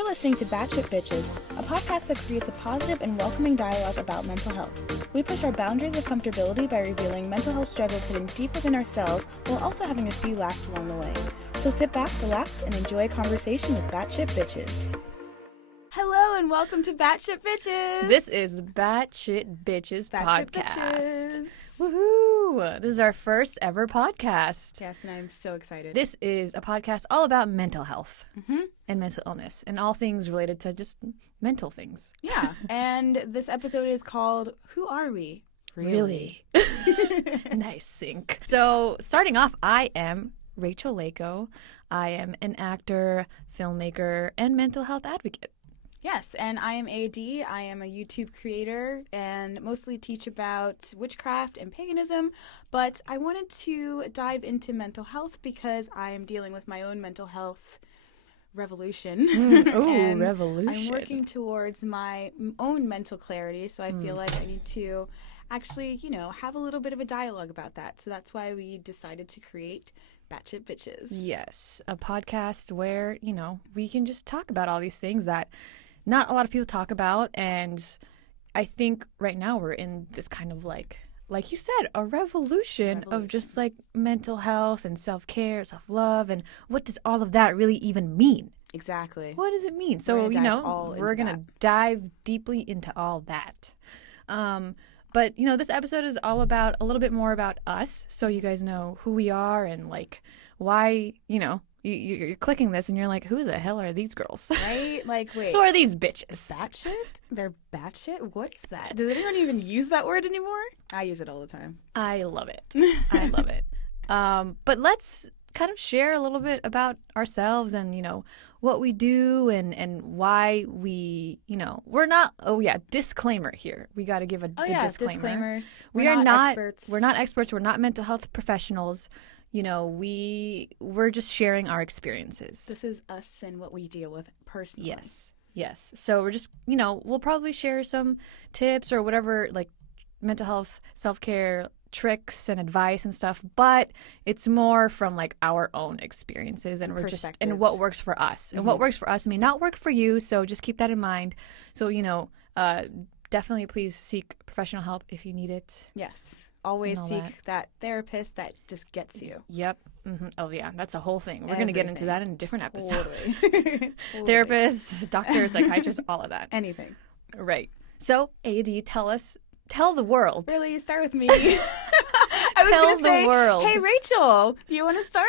You're listening to Batshit Bitches, a podcast that creates a positive and welcoming dialogue about mental health. We push our boundaries of comfortability by revealing mental health struggles hidden deep within ourselves while also having a few laughs along the way. So sit back, relax, and enjoy a conversation with Batshit Bitches. Hello and welcome to Batshit Bitches. This is Batshit Bitches Batshit podcast. Bitches. Woohoo! This is our first ever podcast. Yes, and I'm so excited. This is a podcast all about mental health Mm-hmm. and mental illness and all things related to just mental things. Yeah, and this episode is called Who Are We? Really? Nice sync. So starting off, I am Rachel Lako. I am an actor, filmmaker, and mental health advocate. Yes, and I am AD. I am a YouTube creator and mostly teach about witchcraft and paganism, but I wanted to dive into mental health because I am dealing with my own mental health revolution. Ooh, revolution. I'm working towards my own mental clarity, so I feel like I need to actually, have a little bit of a dialogue about that. So that's why we decided to create Batshit Bitches. Yes, a podcast where, we can just talk about all these things that not a lot of people talk about, and I think right now we're in this kind of like you said, a revolution of just like mental health and self-care, self-love, and what does all of that really even mean? Exactly. What does it mean? So, we're going to dive deeply into all that. But, this episode is all about a little bit more about us, so you guys know who we are and like why, you're clicking this and you're like, who the hell are these girls? Right? Like, wait. Who are these bitches? Batshit? They're batshit? What is that? Does anyone even use that word anymore? I use it all the time. I love it. I love it. But let's kind of share a little bit about ourselves and, what we do and why we, we're not, disclaimer here. We got to give a disclaimer. Disclaimers. We're not experts. We're not experts. We're not mental health professionals. We're just sharing our experiences. This is us and what we deal with personally. Yes. So we're just, we'll probably share some tips or whatever, like mental health, self-care tricks and advice and stuff, but it's more from like our own experiences and we're just, and what works for us. And what works for us may not work for you, so just keep that in mind. So, definitely please seek professional help if you need it. Yes. Always seek that therapist that just gets you. Yep. Mm-hmm. Oh, yeah. That's a whole thing. We're going to get into that in a different episode. Totally. Therapists, doctors, psychiatrists, all of that. Anything. Right. So, AD, tell the world. Really? You start with me. I was Tell gonna say, the world. Hey, Rachel, you want to start?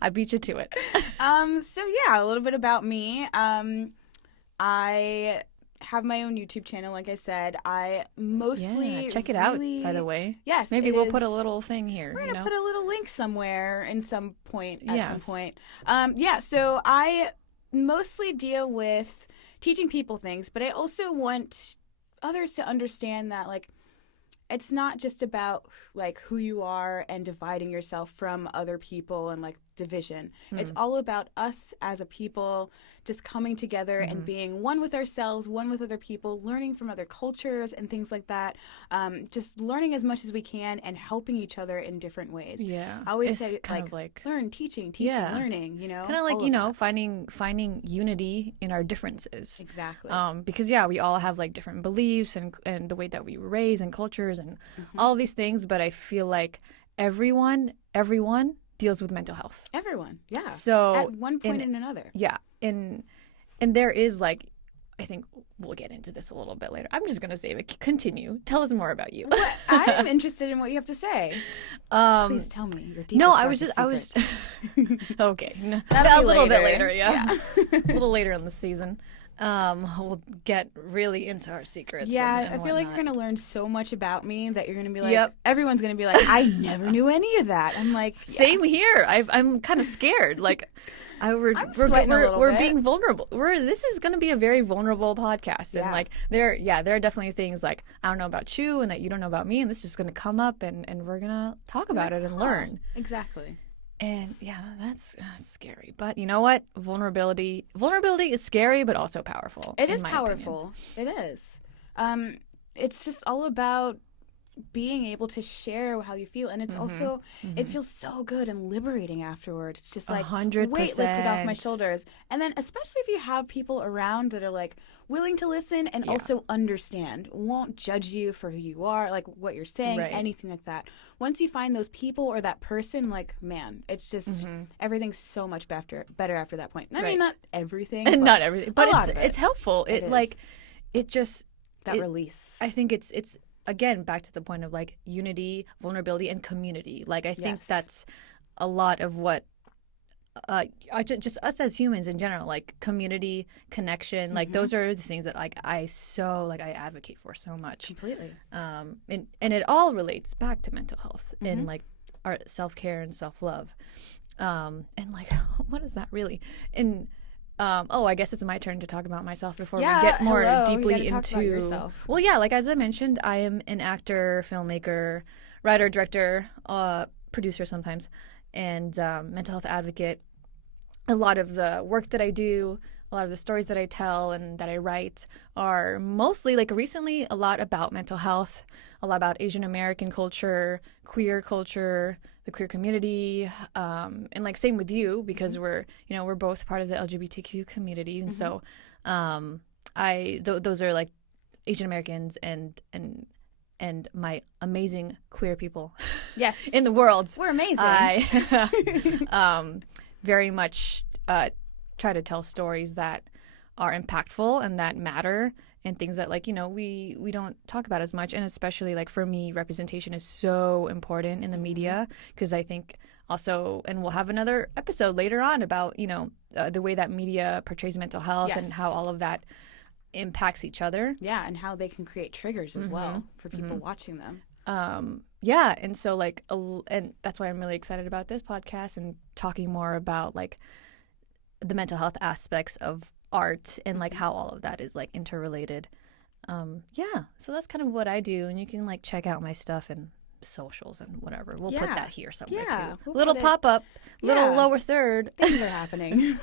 I beat you to it. A little bit about me. I have my own YouTube channel, like I said. I mostly check it out, by the way. Yes, maybe we'll put a little thing here. We're gonna put a little link somewhere in some point. Yes. Some point. So I mostly deal with teaching people things, but I also want others to understand that like it's not just about like who you are and dividing yourself from other people and like division. It's all about us as a people just coming together and being one with ourselves, one with other people, learning from other cultures and things like that. Just learning as much as we can and helping each other in different ways. Yeah. I always it's say kind of like learn, teaching, learning, Kind of like, finding unity in our differences. Exactly. Because we all have like different beliefs and the way that we were raised and cultures and all these things, but I feel like everyone deals with mental health. Everyone, yeah. So at one point and another. Yeah, and there is like, I think we'll get into this a little bit later. I'm just gonna save it. Continue. Tell us more about you. I'm interested in what you have to say. Please tell me your deepest, I was okay. That'll a little later. bit later, yeah. A little later in the season. We'll get really into our secrets. Yeah, and I feel like you're gonna learn so much about me that you're gonna be like, Yep. Everyone's gonna be like, I never knew any of that. I'm like, Same here. I'm kind of scared. Like, we're being vulnerable. This is going to be a very vulnerable podcast, and like there are definitely things like I don't know about you and that you don't know about me, and this is just going to come up, and we're gonna talk about it and learn. Exactly. And that's scary. But you know what? Vulnerability is scary, but also powerful. It is powerful. Opinion. It is. It's just all about being able to share how you feel. And it's also, it feels so good and liberating afterward. It's just like 100%. weight lifted off my shoulders. And then especially if you have people around that are like willing to listen and also understand, won't judge you for who you are, like what you're saying, anything like that. Once you find those people or that person, like, man, it's just everything's so much better after that point. I mean, not everything. But not everything. But it's helpful. It just that release. I think it's again back to the point of like unity, vulnerability, and community. Like I think that's a lot of what just us as humans in general, like community, connection, like those are the things that like I advocate for so much. Completely. And it all relates back to mental health and like our self-care and self-love. And like what is that really? And I guess it's my turn to talk about myself before we get more deeply into yourself. Well, yeah, like as I mentioned, I am an actor, filmmaker, writer, director, producer sometimes, and mental health advocate. A lot of the work that I do, a lot of the stories that I tell and that I write are mostly, like recently, a lot about mental health, a lot about Asian American culture, the queer community, and like same with you because we're both part of the LGBTQ community, and so those are like Asian Americans and my amazing queer people, yes, in the world. We're amazing. I very much try to tell stories that are impactful and that matter and things that like we don't talk about as much, and especially like for me representation is so important in the media because I think also, and we'll have another episode later on about the way that media portrays mental health and how all of that impacts each other, and how they can create triggers as well for people watching them. And so like and that's why I'm really excited about this podcast and talking more about like the mental health aspects of art and like how all of that is like interrelated. So that's kind of what I do, and you can like check out my stuff and socials and whatever. We'll put that here somewhere too. We'll little pop-up, little lower third. Things are happening.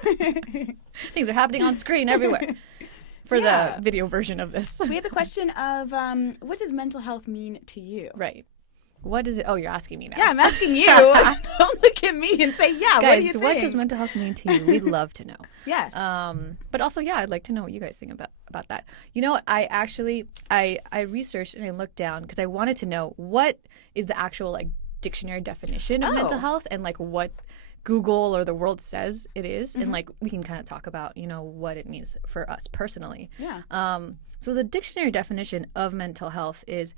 Things are happening on screen everywhere. For the video version of this. We have the question of what does mental health mean to you? Right. What is it? Oh, you're asking me now. Yeah, I'm asking you. Don't look at me and say, guys, what do you think? What does mental health mean to you? We'd love to know. Yes. But also, I'd like to know what you guys think about that. You know what? I actually, I researched and I looked down because I wanted to know what is the actual like dictionary definition of mental health and like what Google or the world says it is, and like we can kind of talk about what it means for us personally. So the dictionary definition of mental health is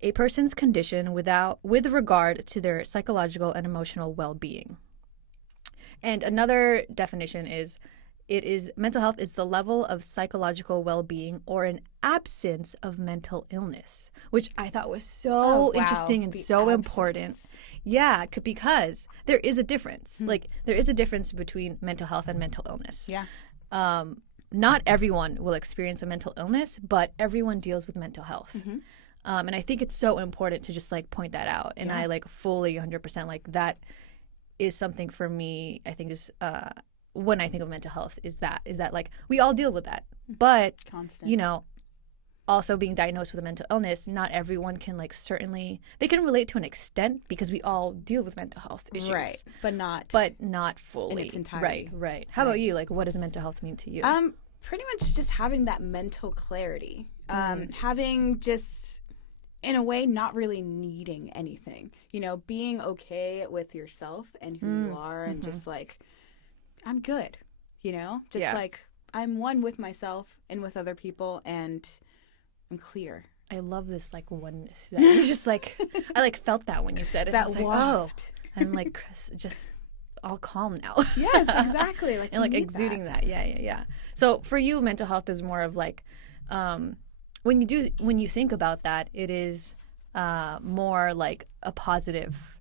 a person's condition with regard to their psychological and emotional well-being. And another definition is mental health is the level of psychological well-being or an absence of mental illness, which I thought was so interesting and so important. Yeah, because there is a difference. Like there is a difference between mental health and mental illness. Yeah. Not everyone will experience a mental illness, but everyone deals with mental health. And I think it's so important to just like point that out. And I like fully 100% like that is something for me. I think is when I think of mental health is that like we all deal with that, but constant. Also being diagnosed with a mental illness, not everyone can like certainly they can relate to an extent because we all deal with mental health issues, right? But not fully in its entirety. Right. How about you? Like, what does mental health mean to you? Pretty much just having that mental clarity, having just in a way not really needing anything, being okay with yourself and who you are, and just like I'm good, like I'm one with myself and with other people, and I'm clear. I love this like oneness that you just like I like felt that when you said it. That I was waft. I'm like just all calm now. Yes, exactly. Like and like exuding that. Yeah. So for you, mental health is more of like when you think about that, it is more like a positive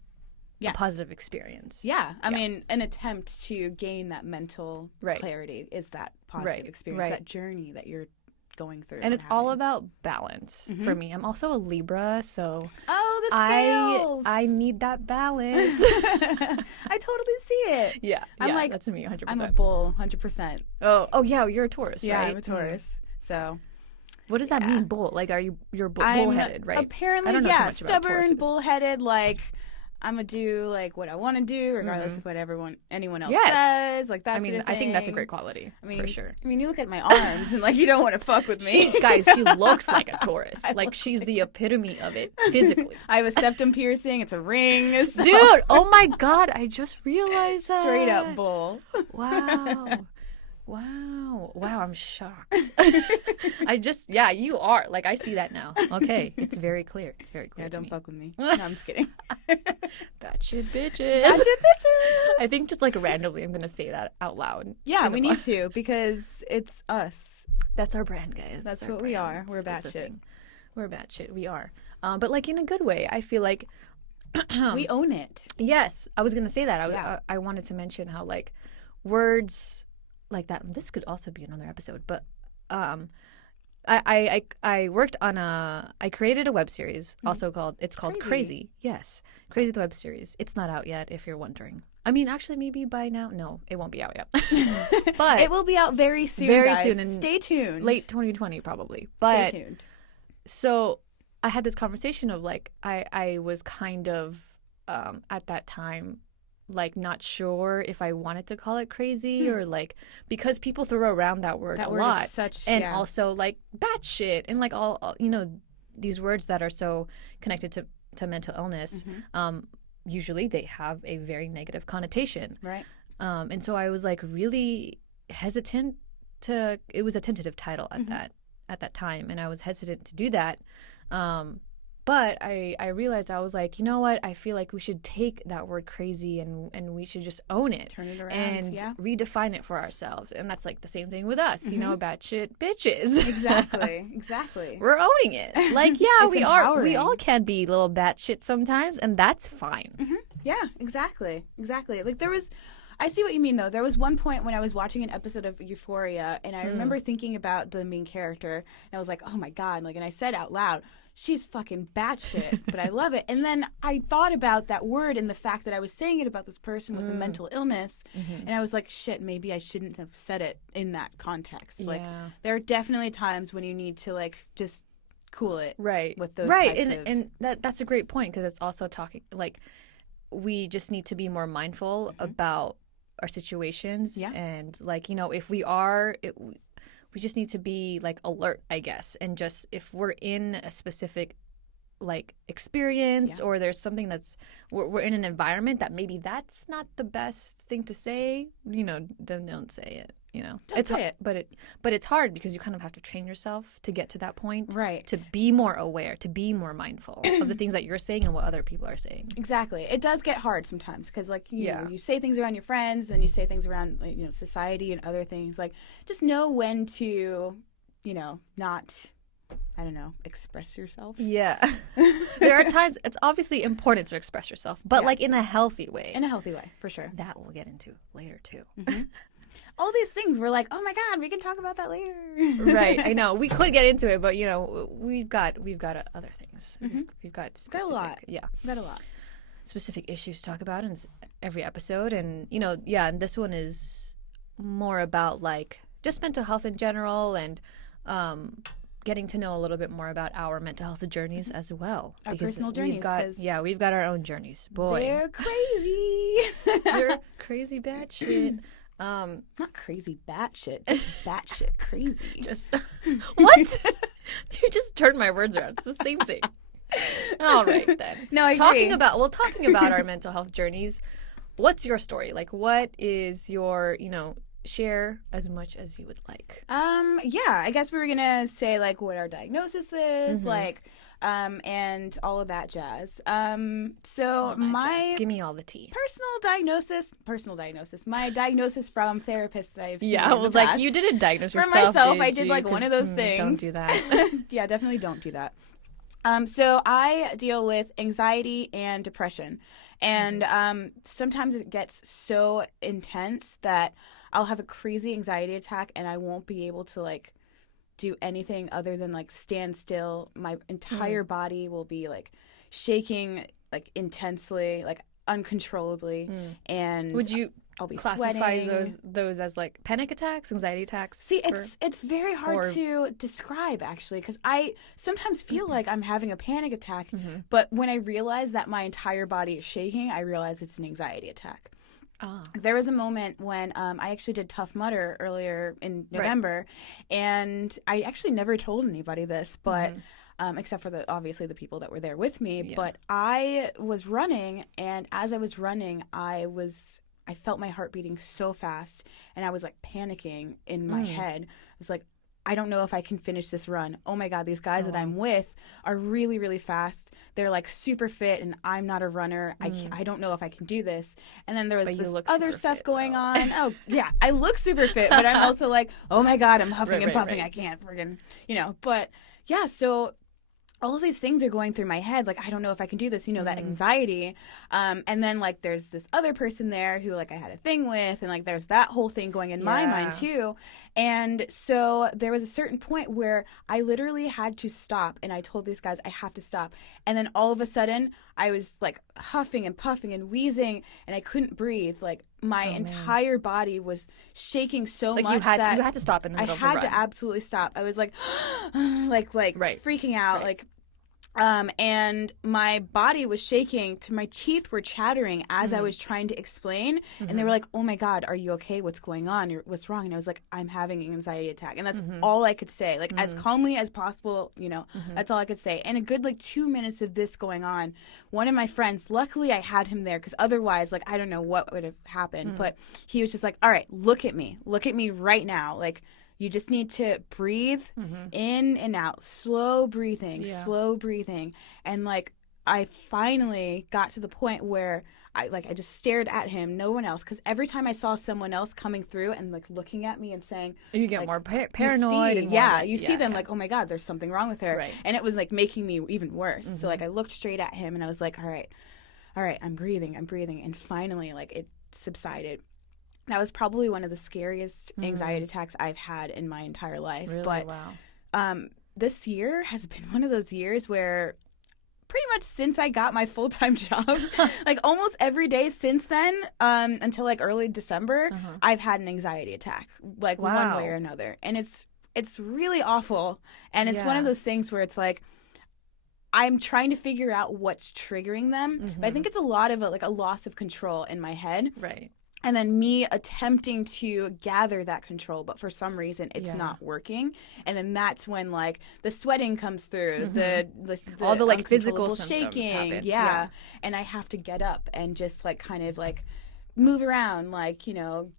experience. Yeah. I mean, an attempt to gain that mental clarity is that positive experience, that journey that you're going through. And it's all about balance for me. I'm also a Libra, so the scales. I need that balance. I totally see it. Yeah. I'm like, that's me 100%. I'm a bull, 100%. Oh yeah, you're a Taurus, right? Yeah, I'm a Taurus. So What does that Yeah. mean, bull? Like, you're I'm bullheaded, right? apparently, I don't know too much about stubborn, Tauruses. bullheaded. Like, I'm gonna do like what I want to do, regardless of what anyone else Yes. says. Like that I mean, sort of thing. I think that's a great quality, I mean, for sure. I mean, you look at my arms and like you don't want to fuck with me. Guys, she looks like a Taurus. I Like, look she's the epitome of it, physically. I have a septum piercing. It's a ring. So Dude, oh my God, I just realized that. straight up bull. Wow. Wow, I'm shocked. You are. Like, I see that now. Okay, it's very clear. It's very clear Yeah, to don't me. fuck with me. No, I'm just kidding. Batshit bitches. Batshit bitches. I think just like randomly I'm going to say that out loud. Yeah, in the we pod. need to because it's us. That's our brand, guys. That's our what we brand. are. We're That's the batshit. thing. We're batshit. We are. But like in a good way. I feel like We own it. yes, I was going to say that. Yeah. I wanted to mention how like words like that. This could also be another episode, but I worked on I created a web series also called Crazy. Yes. Crazy the web series. It's not out yet if you're wondering. I mean, actually maybe by now. No, it won't be out yet. But It will be out very soon, very guys. soon and Stay tuned. late 2020 probably. But Stay tuned. so I had this conversation of like I was kind of at that time like not sure if I wanted to call it crazy or like because people throw around that word That a word lot is such and also like batshit and like all these words that are so connected to mental illness. Usually they have a very negative connotation, right. and so I was like really hesitant to. It was a tentative title at that time, and I was hesitant to do that. But I realized I was like, you know what? I feel like we should take that word crazy and we should just own it. Turn it around, and yeah. redefine it for ourselves. And that's like the same thing with us, batshit bitches. Exactly. We're owning it. Like, yeah, It's we are. We empowering. all can be little batshit sometimes, and that's fine. Yeah, exactly. Like I see what you mean though. There was one point when I was watching an episode of Euphoria and I remember thinking about the main character and I was like, oh my God, like, and I said out loud, she's fucking batshit, but I love it. And then I thought about that word and the fact that I was saying it about this person with a mental illness and I was like, shit, maybe I shouldn't have said it in that context. Like, there are definitely times when you need to like just cool it Right. with those right. types of... And that's a great point because it's also talking like we just need to be more mindful about our situations and like if we are we just need to be like alert, I guess, and just if we're in a specific like experience or there's something that's we're in an environment that maybe that's not the best thing to say, then don't say it. Don't say it. But it's hard because you kind of have to train yourself to get to that point, Right. to be more aware, to be more mindful of the things that you're saying and what other people are saying. Exactly. It does get hard sometimes because, like, you know, you say things around your friends and you say things around, like, society and other things. Like, just know when to, not, I don't know, express yourself. Yeah. There are times it's obviously important to express yourself, but like in a healthy way. In a healthy way, for sure. That we'll get into later, too. All these things, we're like, oh my God, we can talk about that later. Right. I know. We could get into it, but, we've got other things. We've got specific. Got a lot. Yeah. Got a lot. Specific issues to talk about in every episode. And, and this one is more about, like, just mental health in general and getting to know a little bit more about our mental health journees as well. Our personal journeys. We've got our own journeys. Boy. They're crazy. They're crazy batshit. Not crazy batshit, just batshit crazy. Just what? You just turned my words around. It's the same thing. All right then. No, I talking agree. Talking about our mental health journeys. What's your story? Like, what is your share as much as you would like. Yeah, I guess we were gonna say like what our diagnosis is, like, and all of that jazz. So my give me all the tea. personal diagnosis. My diagnosis from therapists that I've seen. Yeah, I was like, you didn't diagnose for yourself. myself. I did like one of those things. Don't do that. Yeah, definitely don't do that. So I deal with anxiety and depression, and sometimes it gets so intense that I'll have a crazy anxiety attack and I won't be able to like do anything other than like stand still. My entire body will be like shaking like intensely, like uncontrollably. And would you I'll be classify sweating. those as like panic attacks, anxiety attacks. See, it's very hard or to describe actually, because I sometimes feel like I'm having a panic attack, mm-hmm. but when I realize that my entire body is shaking, I realize it's an anxiety attack. Ah, There was a moment when I actually did Tough Mudder earlier in right. November, and I actually never told anybody this, but Mm-hmm. except for obviously the people that were there with me. Yeah. But I was running, and as I was running, I felt my heart beating so fast, and I was like panicking in my head. I was like, I don't know if I can finish this run. Oh my God, these guys that I'm with are really, really fast. They're like super fit, and I'm not a runner. I don't know if I can do this. And then there was But you this look other super stuff fit, going though. on. Oh, yeah, I look super fit, but I'm also like, oh my God, I'm huffing Right, and right, puffing. right. I can't friggin', But yeah, so all of these things are going through my head. Like, I don't know if I can do this, that anxiety. And then, like, there's this other person there who, like, I had a thing with. And, like, there's that whole thing going in my mind, too. And so there was a certain point where I literally had to stop. And I told these guys, I have to stop. And then all of a sudden, I was, like, huffing and puffing and wheezing. And I couldn't breathe. Like, my entire body was shaking so Like much you had that you had to stop in the I middle of the had run. to absolutely stop. I was like, like Right. freaking out, Right. like, and my body was shaking. To my teeth were chattering as I was trying to explain, and they were like, "Oh my God, are you okay? What's going on? What's wrong?" And I was like, "I'm having an anxiety attack," and that's all I could say, like as calmly as possible. That's all I could say. And a good like 2 minutes of this going on, one of my friends, luckily I had him there because otherwise, like I don't know what would have happened, but he was just like, "All right, look at me right now, like." You just need to breathe in and out, slow breathing. And like I finally got to the point where I just stared at him, no one else, because every time I saw someone else coming through and like looking at me and saying, You get like, more paranoid. And more like, you see them like, oh my God, there's something wrong with her, Right. and it was like making me even worse. So like I looked straight at him and I was like, all right, I'm breathing, and finally like it subsided. That was probably one of the scariest anxiety attacks I've had in my entire life. Really? But Wow. this year has been one of those years where pretty much since I got my full-time job, like almost every day since then, until like early December, I've had an anxiety attack, like one Wow. way or another. And it's really awful. And it's one of those things where it's like, I'm trying to figure out what's triggering them. But I think it's a lot of a loss of control in my head. Right. And then me attempting to gather that control, but for some reason it's not working. And then that's when like the sweating comes through, the all the like physical uncontrollable symptoms shaking, happen. yeah. And I have to get up and just like kind of like move around, like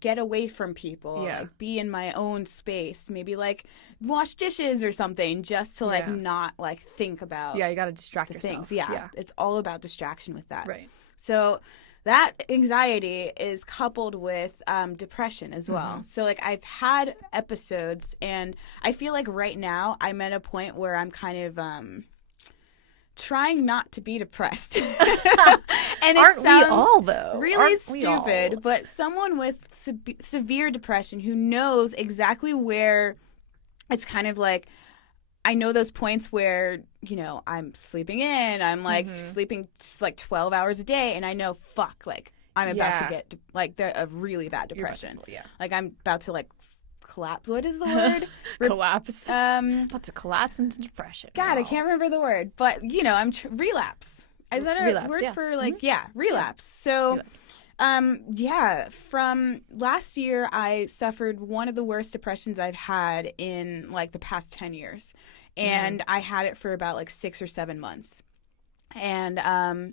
get away from people, like be in my own space, maybe like wash dishes or something, just to like not like think about Yeah, you got to distract yourself. things. Yeah, it's all about distraction with that. Right. So that anxiety is coupled with depression as well. So like I've had episodes, and I feel like right now I'm at a point where I'm kind of trying not to be depressed. And Aren't it we sounds all, though? really Aren't we stupid, all? but someone with severe depression who knows exactly where it's kind of like, I know those points where, I'm sleeping in, I'm like sleeping like 12 hours a day, and I know, fuck, like I'm about to get like a really bad depression. Yeah. Like I'm about to like collapse. What is the word? Collapse. About to collapse into depression. God, I Wow. can't remember the word, but I'm relapse. Is that a Relapse, word yeah. for like, relapse. So, from last year, I suffered one of the worst depressions I've had in like the past 10 years. And I had it for about like 6 or 7 months. And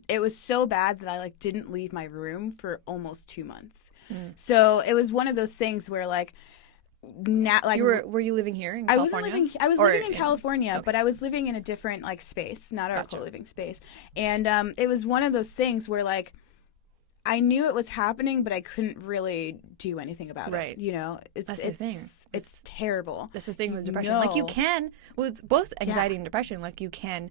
it was so bad that I like didn't leave my room for almost 2 months. So it was one of those things where like, like were you living here in California? I was living in California, but I was living in a different like space, not our co-living space. And it was one of those things where like I knew it was happening, but I couldn't really do anything about it. Right. That's the thing. It's terrible. That's the thing with depression. Like you know. can, with both anxiety and depression, like you can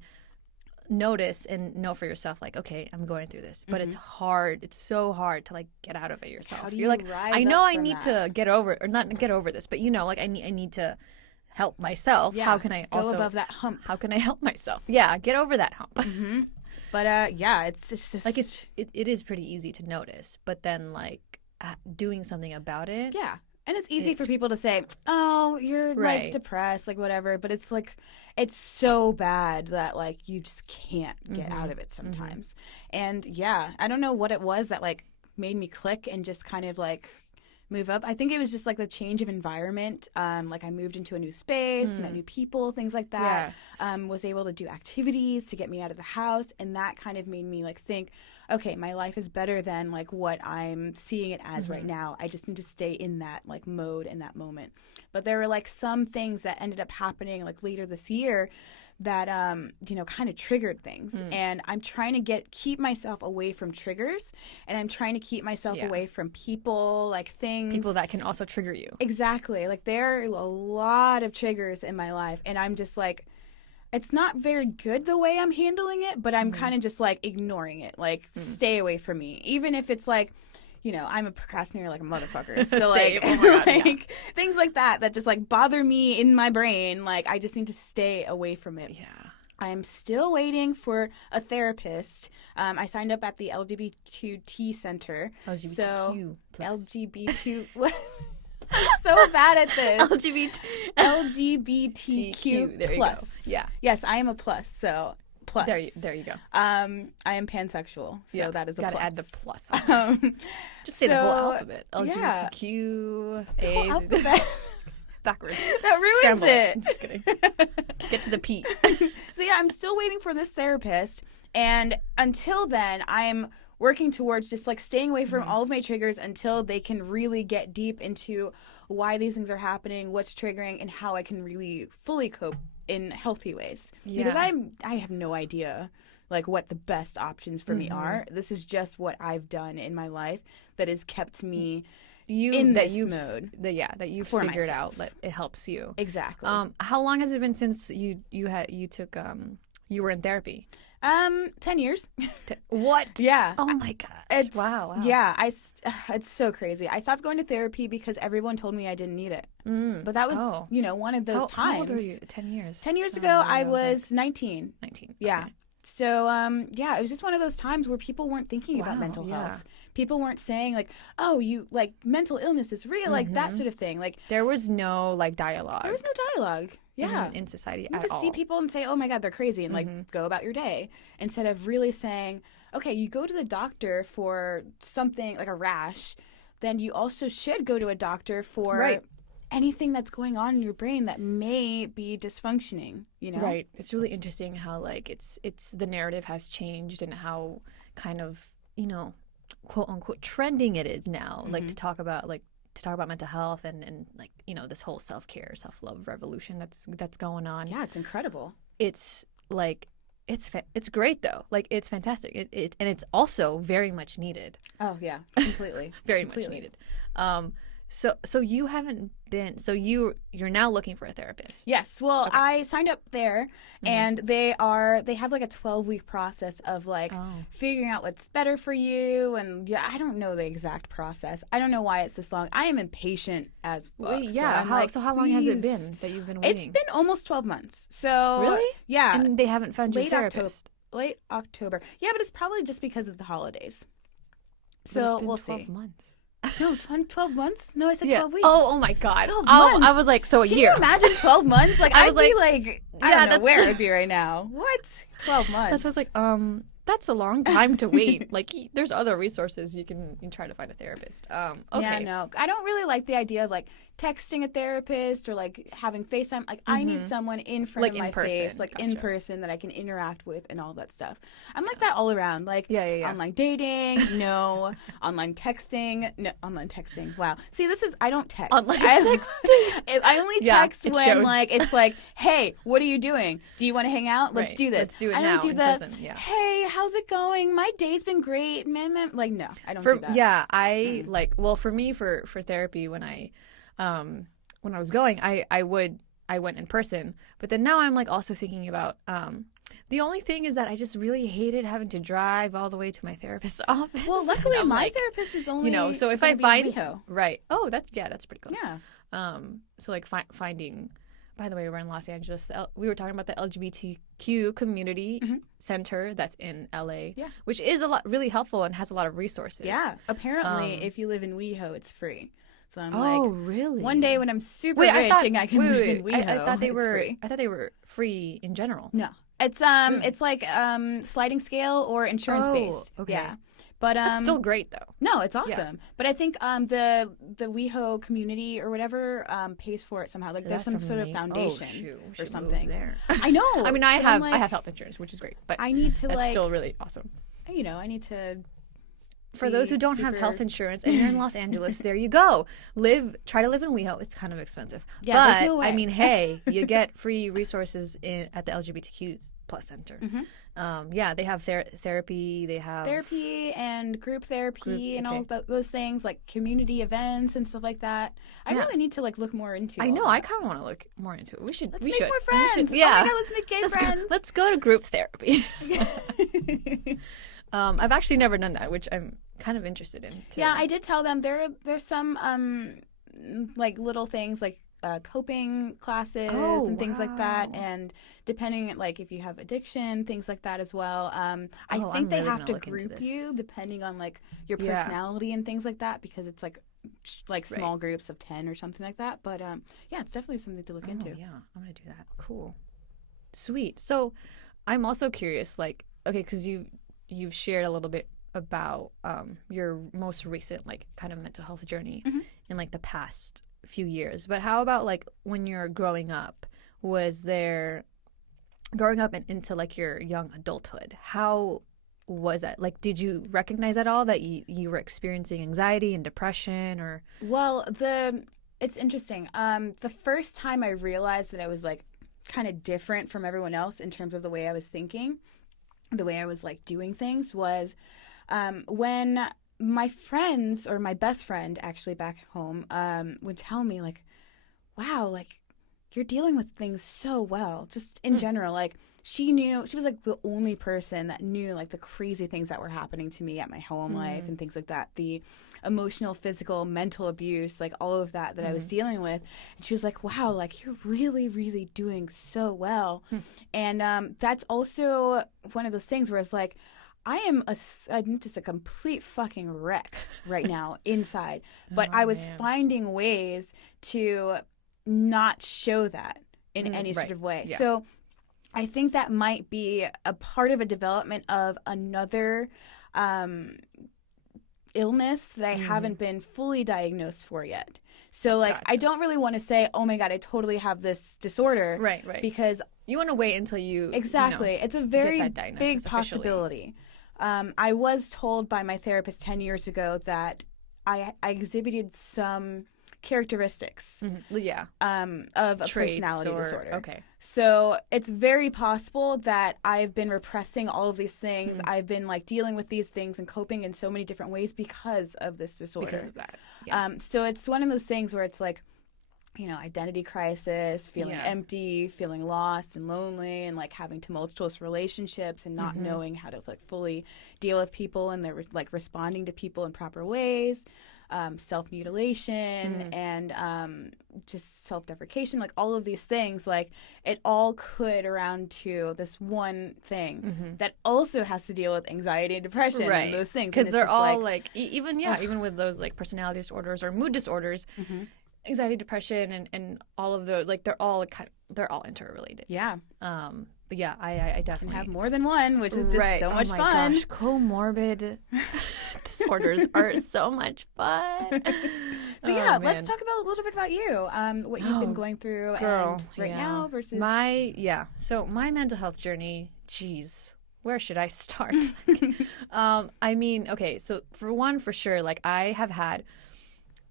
notice and know for yourself, like, okay, I'm going through this, but it's hard. It's so hard to like get out of it yourself. How do You're you like, rise I know up I from need that? to get over, or not get over this, but like I need to help myself. Yeah. How can I also go above that hump? How can I help myself? Yeah, get over that hump. But it's just Like it is pretty easy to notice, but then like doing something about it. Yeah. And it's easy It's- for people to say, oh, you're Right. like depressed, like whatever. But it's like, it's so bad that like you just can't get out of it sometimes. And yeah, I don't know what it was that like made me click and just kind of like move up. I think it was just like the change of environment. Like I moved into a new space, met new people, things like that. Yes. Was able to do activities to get me out of the house. And that kind of made me like think, okay, my life is better than like what I'm seeing it as right now. I just need to stay in that like mode in that moment. But there were like some things that ended up happening like later this year that you know, kind of triggered things. And I'm trying to keep myself away from triggers, and I'm trying to keep myself Yeah. away from people, like things. People that can also trigger you. Exactly. Like there are a lot of triggers in my life, and I'm just like, it's not very good the way I'm handling it, but I'm kind of just like ignoring it. Like stay away from me. Even if it's like, you know, I'm a procrastinator like a motherfucker. So like, Same. Oh my God, yeah. like things like that just like bother me in my brain. Like I just need to stay away from it. Yeah. I'm still waiting for a therapist. I signed up at the LGBTQ center. LGBTQ plus. LGBT. What? I'm so bad at this. LGBTQ There you plus. go. Yeah. Yes, I am a plus. So plus. There you go. I am pansexual. So Yeah. that is a Gotta plus. add the plus. On it. Just say the whole so, alphabet. yeah. LGBTQ. The whole alphabet. Backwards. That ruins Scramble it. I'm just kidding. Get to the P. So yeah, I'm still waiting for this therapist, and until then, I'm working towards just like staying away from all of my triggers until they can really get deep into why these things are happening, what's triggering, and how I can really fully cope in healthy ways. Because Yeah. I have no idea like what the best options for me are. This is just what I've done in my life that has kept me in this mode. That you for figured myself. out that it helps you. Exactly. How long has it been since you took you were in therapy? 10 years. What? Yeah. Oh my gosh. It's, wow. Yeah, it's so crazy. I stopped going to therapy because everyone told me I didn't need it. But that was, you know, one of those times. How old were you? 10 years. 10 years Oh, ago, I like was 19. 19. Yeah. Okay. So, yeah, it was just one of those times where people weren't thinking about Wow, mental yeah. health. People weren't saying like, oh, you like mental illness is real, like that sort of thing. Like There was no like dialogue. there was no dialogue. Yeah. In society You at just all. see people and say, oh my God, they're crazy, and like go about your day instead of really saying, okay, you go to the doctor for something like a rash, then you also should go to a doctor for Right. anything that's going on in your brain that may be dysfunctioning, you know? Right. It's really interesting how like it's the narrative has changed and how kind of, you know, quote unquote trending it is now. Like to talk about mental health and like, you know, this whole self-care, self-love revolution that's going on. Yeah, it's incredible. It's like it's great though. Like it's fantastic. It and it's also very much needed. Oh yeah, completely. Very Completely. much needed. So you haven't been so you're now looking for a therapist. Yes. Well, I signed up there, and they have like a 12-week process of like figuring out what's better for you, and yeah, I don't know the exact process. I don't know why it's this long. I am impatient as fuck. Wait, yeah. So How long has it please. been that you've been It's waiting? been almost 12 months. So Really? Yeah. And they haven't found you a late therapist. Late October. Yeah, but it's probably just because of the holidays. But So it's been we'll 12 see. months. No, 12 months? No, I said Yeah. 12 weeks. Oh my God. 12 I months. was like, so a Can year. you imagine 12 months? Like, I I'd was be like, like, yeah, I don't know that's- where I'd be right now. What? 12 months. That's why I was like, that's a long time to wait. Like, there's other resources you can try to find a therapist. Okay. Yeah, no. I don't really like the idea of like texting a therapist or like having FaceTime. Like I need someone in front Like of in my person. face, like in Gotcha. person that I can interact with and all that stuff. I'm like that all around. Like Yeah. online dating, no. Online texting, no. Online texting. Wow. See, this is I don't text. Online I only Yeah, text it when shows. like it's like, hey, what are you doing? Do you want to hang out? Let's Right. do this. Let's do it I don't now do in the person, yeah. hey, how's it going? My day's been great. Man. Like no, I don't do that. Yeah, I like. Well, for me, for therapy, when I was going, I went in person, but then now I'm like also thinking about. The only thing is that I just really hated having to drive all the way to my therapist's office. Well, luckily I'm my like, therapist is only so if gonna I be in find WeHo. right, that's pretty close. Yeah. So like finding, by the way, we're in Los Angeles. We were talking about the LGBTQ community center that's in LA, which is really helpful and has a lot of resources. Yeah. Apparently, if you live in WeHo, it's free. So I'm really? One day when I'm super rich and I can live in WeHo, I thought they it's were. free. I thought they were free in general. No, it's it's like sliding scale or insurance based. Okay. Yeah. But That's still great though. No, it's awesome. But I think the WeHo community or whatever pays for it somehow. Like there's some sort of foundation or something. There. I know. I mean, I have health insurance, which is great, but I need to that's still really awesome. I need to. For those who don't have health insurance and you're in Los Angeles, there you go. Try to live in WeHo. It's kind of expensive. Yeah, but there's no way. I mean, hey, you get free resources at the LGBTQ plus center. They have therapy. They have therapy and group therapy and all those things, like community events and stuff like that. I really need to look more into. I know. I kind of want to look more into it. Let's make more friends. Yeah. Oh my God, let's make gay friends. Let's go to group therapy. I've actually never done that, which I'm kind of interested in. Yeah, I did tell them there's some little things like coping classes and things like that, and depending if you have addiction, things like that as well. I think they have to group you depending on your personality and things like that, because it's small groups of 10 or something like that. But it's definitely something to look into. Yeah, I'm gonna do that. Cool, sweet. So I'm also curious, because you've shared a little bit about your most recent kind of mental health journey in the past few years, but how about when you're growing up? Was there growing up and into your young adulthood, how was that? Did you recognize at all that you were experiencing anxiety and depression? Or well, it's interesting. The first time I realized that I was kind of different from everyone else in terms of the way I was thinking, the way I was doing things, was when my friends, or my best friend actually back home, would tell me wow, you're dealing with things so well, just in general. She was the only person that knew the crazy things that were happening to me at my home life and things like that, the emotional, physical, mental abuse, all of that I was dealing with. And she was wow, you're really, really doing so well. And that's also one of those things where it's I'm just a complete fucking wreck right now inside. But I was finding ways to not show that in any sort of way. Yeah. So I think that might be a part of a development of another illness that I haven't been fully diagnosed for yet. So gotcha. I don't really want to say, oh my God, I totally have this disorder. Right. Because you want to wait until you exactly. It's a very big possibility. I was told by my therapist 10 years ago that I exhibited some characteristics of a personality disorder. Okay. So it's very possible that I've been repressing all of these things. I've been dealing with these things and coping in so many different ways because of this disorder. Because of that. Yeah. So it's one of those things where it's identity crisis, feeling empty, feeling lost and lonely, and having tumultuous relationships and not knowing how to fully deal with people, and they're responding to people in proper ways, self-mutilation and just self-deprecation, all of these things, it all could around to this one thing that also has to deal with anxiety and depression and those things. Because they're all even with those personality disorders or mood disorders, anxiety, depression, and all of those, they're all interrelated. Yeah. But yeah, I definitely have more than one, which is just so much fun. Gosh, comorbid disorders are so much fun. So let's talk about a little bit about you, what you've been going through and right now versus So my mental health journey. Geez, where should I start? I mean, okay, so for sure, I have had.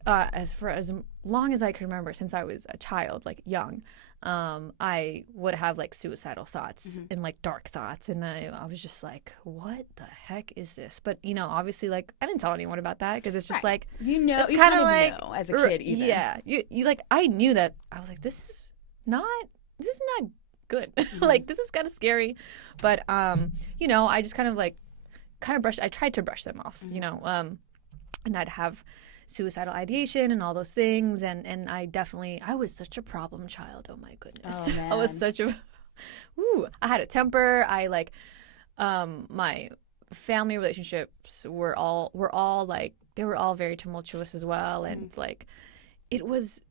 For as long as I can remember, since I was a child, young, I would have suicidal thoughts and dark thoughts, and I was just what the heck is this? But obviously, I didn't tell anyone about that because it's just it's kind of know as a kid, even. Yeah, you I knew that. I was this is not good. This is kind of scary, but I just kind of brushed. I tried to brush them off, and I'd have suicidal ideation and all those things. And I was such a problem child. Oh my goodness. Oh man. I was such a, I had a temper. My family relationships were all like, they were all very tumultuous as well. And like, it was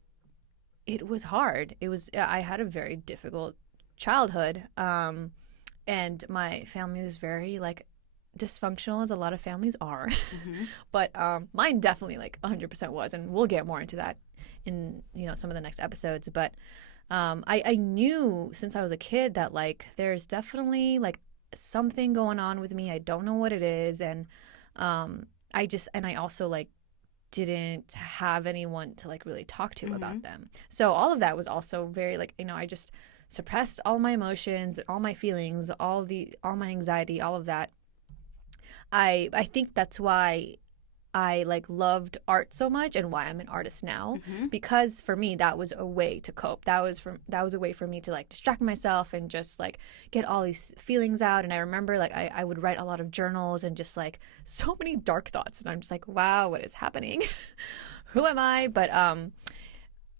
hard. I had a very difficult childhood. And my family is very like dysfunctional, as a lot of families are. But mine definitely like 100% was, and we'll get more into that in some of the next episodes. But I knew since I was a kid that like there's definitely like something going on with me. I don't know what it is, and I also like didn't have anyone to like really talk to about them. So all of that was also very like, I just suppressed all my emotions, all my feelings, all my anxiety, all of that. I think that's why I like loved art so much, and why I'm an artist now, because for me that was a way to cope. That was a way for me to like distract myself and just like get all these feelings out. And I remember like I would write a lot of journals and just like so many dark thoughts, and I'm just like, wow, what is happening? Who am I? But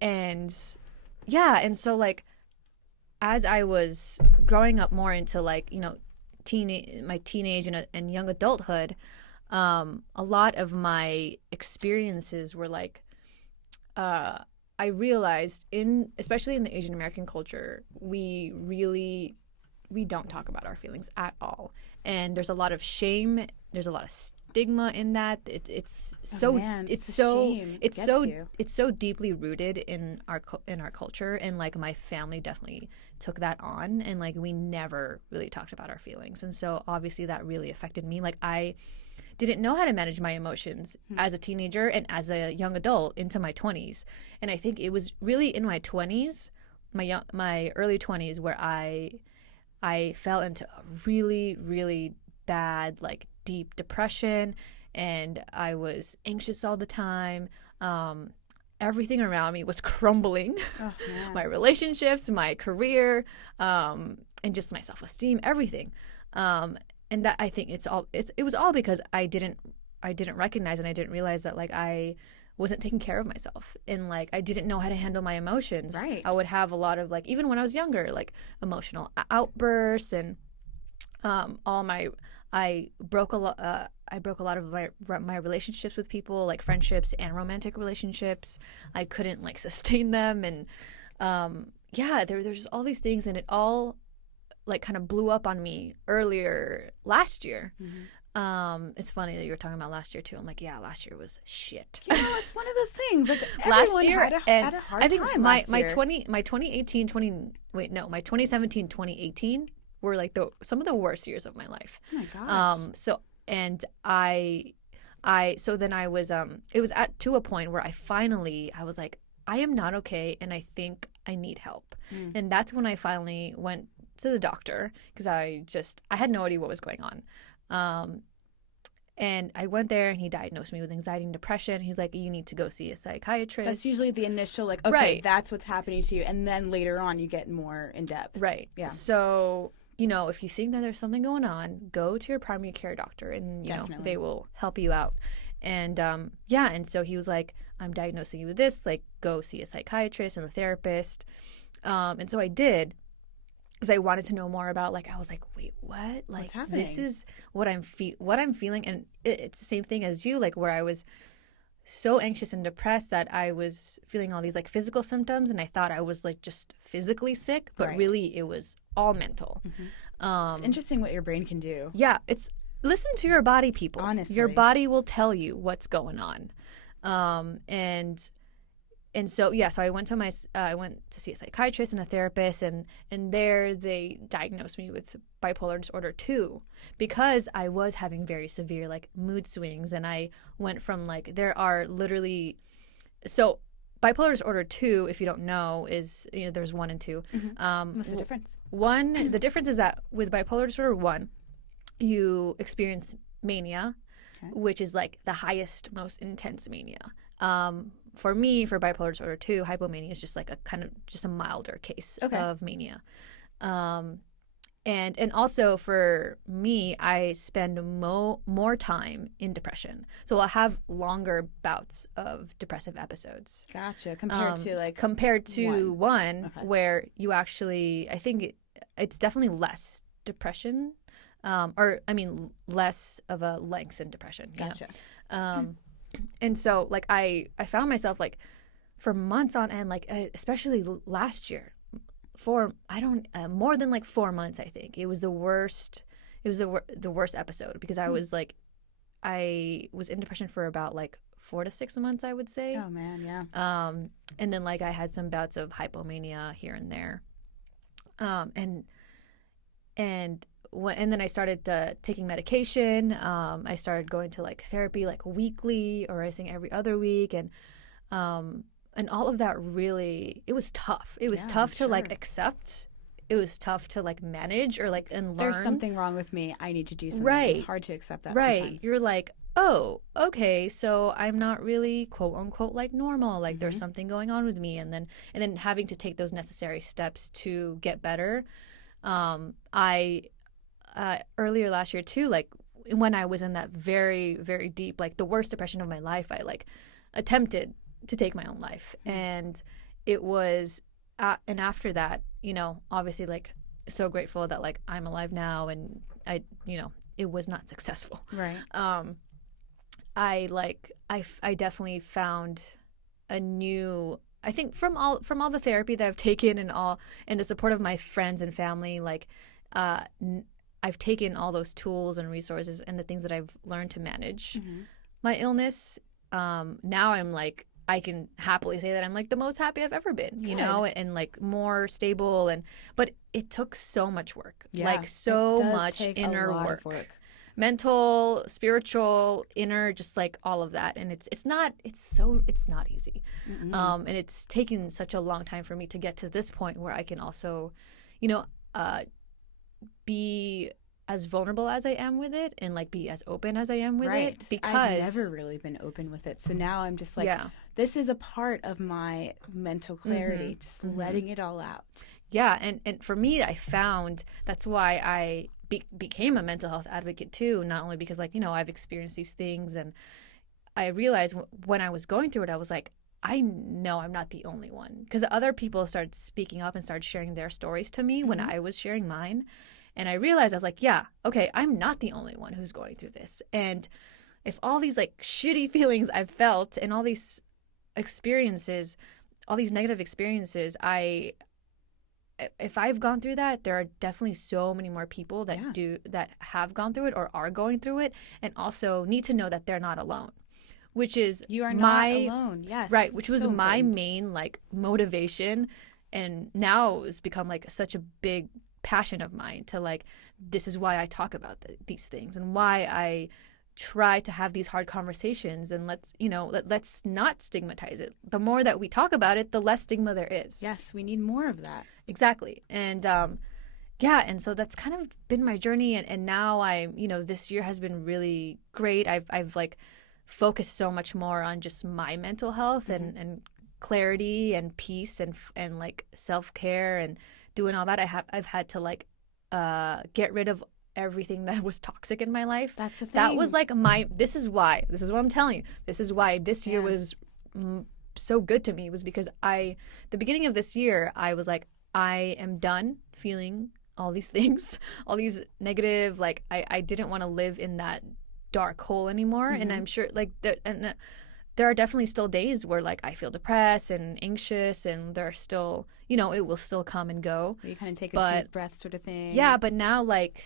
and yeah, and so like as I was growing up more into like my teenage and young adulthood, a lot of my experiences were like, I realized especially in the Asian American culture, we don't talk about our feelings at all. And there's a lot of shame. There's a lot of stigma in that. It's so deeply rooted in our culture. And like my family definitely took that on, and like we never really talked about our feelings. And so obviously that really affected me. Like I didn't know how to manage my emotions as a teenager and as a young adult into my 20s. And I think it was really in my 20s, my early 20s, where I fell into a really, really bad, like deep depression, and I was anxious all the time. Everything around me was crumbling. Oh, my relationships, my career, and just my self-esteem, everything. And that I think it was all because I didn't recognize, and I didn't realize that like I wasn't taking care of myself, and like I didn't know how to handle my emotions. Right. I would have a lot of like, even when I was younger, like emotional outbursts, and I broke a lot of my relationships with people, like friendships and romantic relationships. I couldn't like sustain them, and there's just all these things, and it all like kind of blew up on me earlier last year. It's funny that you were talking about last year too. I'm like, yeah, last year was shit. It's one of those things. Like last year had a hard I think time my last year. 2017 2018 were like some of the worst years of my life. Oh my gosh. So then I was it was to a point where I was like, I am not okay, and I think I need help. And that's when I finally went to the doctor, because I had no idea what was going on. And I went there, and he diagnosed me with anxiety and depression. He's like, you need to go see a psychiatrist. That's usually the initial, like, okay, right. That's what's happening to you. And then later on, you get more in depth. Right. Yeah. So, if you think that there's something going on, go to your primary care doctor, and, they will help you out. And, and so he was like, I'm diagnosing you with this. Like, go see a psychiatrist and a therapist. And so I did. Because I wanted to know more about, like, I was like, wait, what? Like, what's happening? This is what I'm feeling. And it's the same thing as you, like, where I was so anxious and depressed that I was feeling all these, like, physical symptoms. And I thought I was, like, just physically sick. But really, it was all mental. It's interesting what your brain can do. Yeah. Listen to your body, people. Honestly. Your body will tell you what's going on. And so so I went to see a psychiatrist and a therapist, and there they diagnosed me with bipolar disorder 2, because I was having very severe like mood swings, and I went from like bipolar disorder 2, if you don't know, is there's 1 and 2. What's the difference? The difference is that with bipolar disorder 1, you experience mania, which is like the highest, most intense mania. For me, for bipolar disorder 2, hypomania is just like a milder case of mania. And also for me, I spend more time in depression, so I'll have longer bouts of depressive episodes. Gotcha. Compared to one Okay. where you actually, I think it's definitely less depression, or I mean less of a length in depression. Gotcha. Um, and so like I found myself like for months on end, like especially last year, for I don't more than like 4 months. I think it was the worst. It was the worst episode because I was in depression for about like 4 to 6 months, I would say. Oh man, yeah. And then like I had some bouts of hypomania here and there. And and then I started taking medication. I started going to like therapy like weekly, or I think every other week, and all of that really, it was tough. It was tough to like accept. It was tough to like manage or like and learn. There's something wrong with me. I need to do something. Right. It's hard to accept that right. sometimes. You're like, oh, okay, so I'm not really quote unquote like normal. Like there's Mhm. something going on with me, and then having to take those necessary steps to get better. I earlier last year too, like when I was in that very, very deep, like the worst depression of my life, I like attempted to take my own life. And it was, and after that, you know, obviously like so grateful that like I'm alive now, and I, you know, it was not successful. Right. I definitely found a new, I think from all the therapy that I've taken and the support of my friends and family, like I've taken all those tools and resources and the things that I've learned to manage Mhm. my illness. Now I'm like, I can happily say that I'm like the most happy I've ever been, you know, and like more stable. But it took so much work, Yeah, like it so does much take a inner lot work. of work. Mental, spiritual, inner, just like all of that. And it's not easy. Mm-mm. And it's taken such a long time for me to get to this point where I can also, you know, be as vulnerable as I am with it, and like be as open as I am with Right. it, because I've never really been open with it. So now I'm just like, yeah, this is a part of my mental clarity, Mhm. just letting it all out. yeah, and for me, I found that's why I became a mental health advocate too. Not only because like, you know, I've experienced these things, and I realized when I was going through it, I was like, I know I'm not the only one, because other people started speaking up and started sharing their stories to me when Mhm. I was sharing mine. And I realized I was like, yeah, okay, I'm not the only one who's going through this. And if all these like shitty feelings I've felt and all these experiences, all these negative experiences, if I've gone through that, there are definitely so many more people that that have gone through it or are going through it, and also need to know that they're not alone. Which is You are not alone. Yes. right, which It's was so my important. main like motivation, and now it's become like such a big passion of mine to like, this is why I talk about these things, and why I try to have these hard conversations, and let's not stigmatize it. The more that we talk about it, the less stigma there is. Yes, we need more of that. Exactly. And yeah, and so that's kind of been my journey, and now this year has been really great. I've like focused so much more on just my mental health, and clarity and peace, and like self-care, and doing all that. I've had to like get rid of everything that was toxic in my life. That's the thing. That was like this is what I'm telling you. This is why this year was so good to me, was because the beginning of this year, I was like, I am done feeling all these things, all these negative, like I didn't want to live in that dark hole anymore. And I'm sure like there are definitely still days where like I feel depressed and anxious, and there are still, it will still come and go. You kind of take a deep breath sort of thing. Yeah, but now like,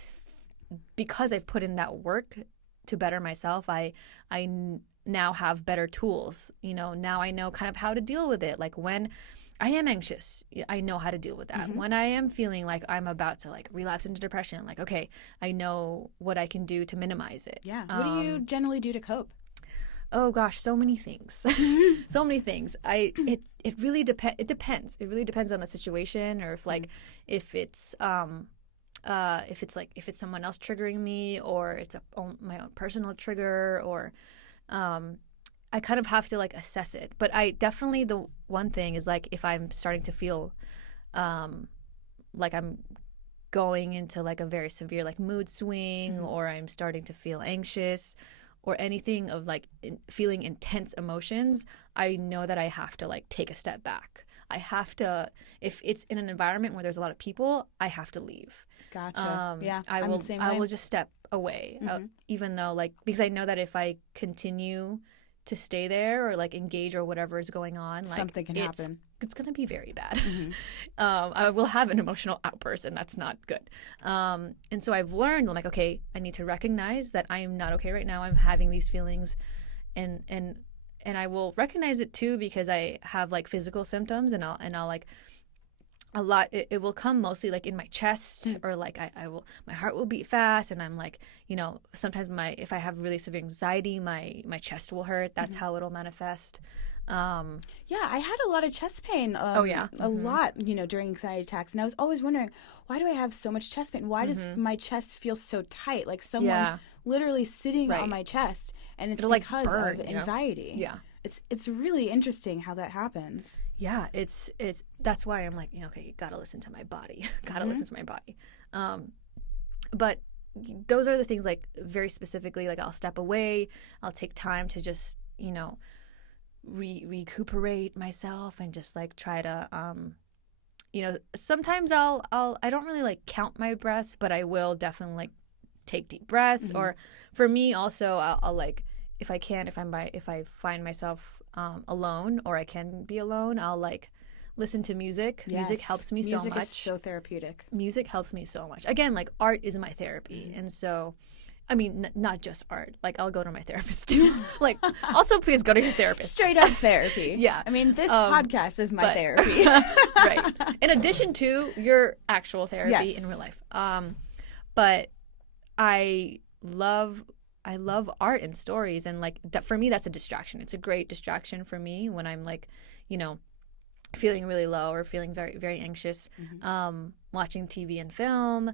because I've put in that work to better myself, I now have better tools. Now I know kind of how to deal with it. Like when I am anxious, I know how to deal with that. When I am feeling like I'm about to like relapse into depression, like, okay, I know what I can do to minimize it. Yeah. What do you generally do to cope? Oh gosh, so many things. So many things. It really depends. It really depends on the situation, or if it's someone else triggering me, or it's my own personal trigger, or I kind of have to like assess it. But I definitely, the one thing is like, if I'm starting to feel like I'm going into like a very severe like mood swing, or I'm starting to feel anxious, or anything of like feeling intense emotions, I know that I have to like take a step back. I have to, if it's in an environment where there's a lot of people, I have to leave. Gotcha. Yeah, I I'm will the same I way. will just step away, even though like, because I know that if I continue to stay there or like engage or whatever is going on, like Something can happen. It's gonna be very bad. I will have an emotional outburst, and that's not good. And so I've learned, I'm like, okay, I need to recognize that I am not okay right now. I'm having these feelings, and I will recognize it too, because I have like physical symptoms, and I'll like a lot. It will come mostly like in my chest, or like I will, my heart will beat fast, and I'm like, sometimes if I have really severe anxiety, my chest will hurt. That's how it'll manifest. Yeah, I had a lot of chest pain. Oh yeah, a lot, during anxiety attacks, and I was always wondering, why do I have so much chest pain? Why does my chest feel so tight, like someone's literally sitting on my chest, and it's It'll like because burn, of anxiety. Yeah. It's really interesting how that happens. Yeah, it's that's why I'm like, okay, you gotta listen to my body. Gotta listen to my body. But those are the things, like very specifically, like I'll step away, I'll take time to just, recuperate myself, and just like try to sometimes I don't really like count my breaths, but I will definitely like take deep breaths. Or for me also, I'll like, if I find myself alone, or I can be alone, I'll like listen to music. Yes. Music helps me so much. Music is so therapeutic. Music helps me so much. Again, like art is my therapy. And so, I mean, not just art. Like I'll go to my therapist too. Like, also please go to your therapist. Straight up therapy. Yeah. I mean, this podcast is my therapy. Right. In addition to your actual therapy in real life. But I love art and stories, and like that, for me, that's a distraction. It's a great distraction for me when I'm like, feeling really low or feeling very, very anxious. Watching TV and film,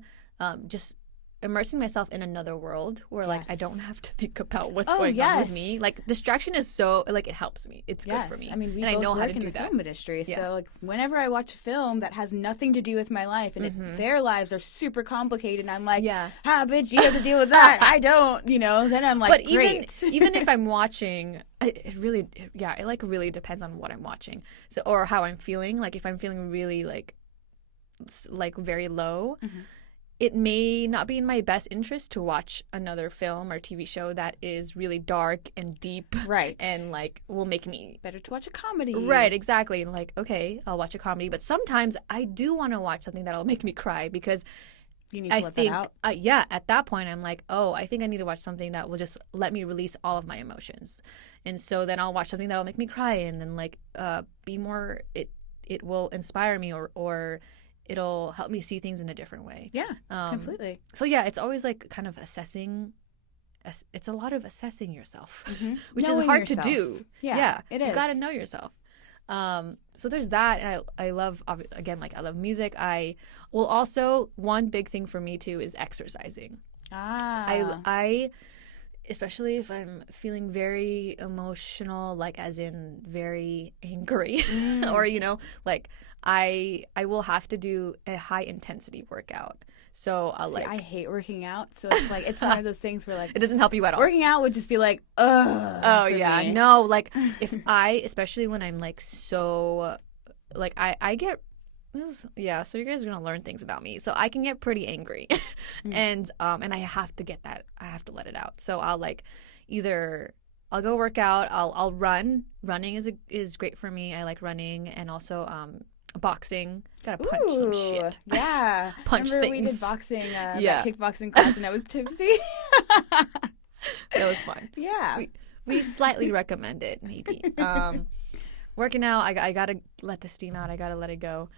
just immersing myself in another world where like I don't have to think about what's going on with me. Like distraction is so like, it helps me. It's good for me. I mean, we and both I know work how to in do the that. film industry, so like whenever I watch a film that has nothing to do with my life, and their lives are super complicated, and I'm like, bitch, you have to deal with that. I don't, then I'm like, but great. even if I'm watching, it like really depends on what I'm watching, so, or how I'm feeling. Like if I'm feeling really like very low, it may not be in my best interest to watch another film or TV show that is really dark and deep. Right. And like will make me better to watch a comedy. Right, exactly. And like, okay, I'll watch a comedy, but sometimes I do want to watch something that'll make me cry, because you need to let that out. At that point I'm like, oh, I think I need to watch something that will just let me release all of my emotions. And so then I'll watch something that'll make me cry, and then like be more, it will inspire me, or it'll help me see things in a different way. Yeah, completely. So yeah, it's always like kind of assessing. It's a lot of assessing yourself, which Knowing is hard yourself. to do. Yeah, it is. You got to know yourself. So there's that. And I love, again, like I love music. I will also, one big thing for me too is exercising. I especially if I'm feeling very emotional, like as in very angry, or like I will have to do a high intensity workout. So I'll I hate working out, so it's like it's one of those things where like it doesn't help you at all. Working out would just be like, ugh. Oh yeah, me. No, like if especially when I'm like so, like I get. So you guys are gonna learn things about me. So I can get pretty angry, and I have to get that. I have to let it out. So I'll like either I'll go work out. I'll run. Running is great for me. I like running, and also boxing. Gotta punch some shit. Yeah, punch remember things. We did boxing, that kickboxing class, and I was tipsy. That was fun. Yeah, we slightly recommend it. Maybe working out. I gotta let the steam out. I gotta let it go.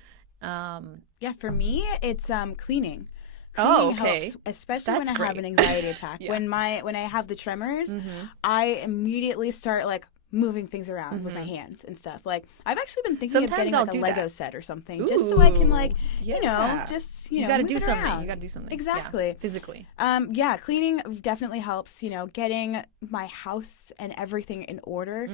Yeah, for me, it's cleaning. Cleaning helps, especially That's when I great. have an anxiety attack. When I have the tremors, I immediately start like moving things around with my hands and stuff. Like I've actually been thinking of getting like a Lego set or something, just so I can like you gotta do something. Around. You gotta do something Exactly, physically. Cleaning definitely helps. Getting my house and everything in order.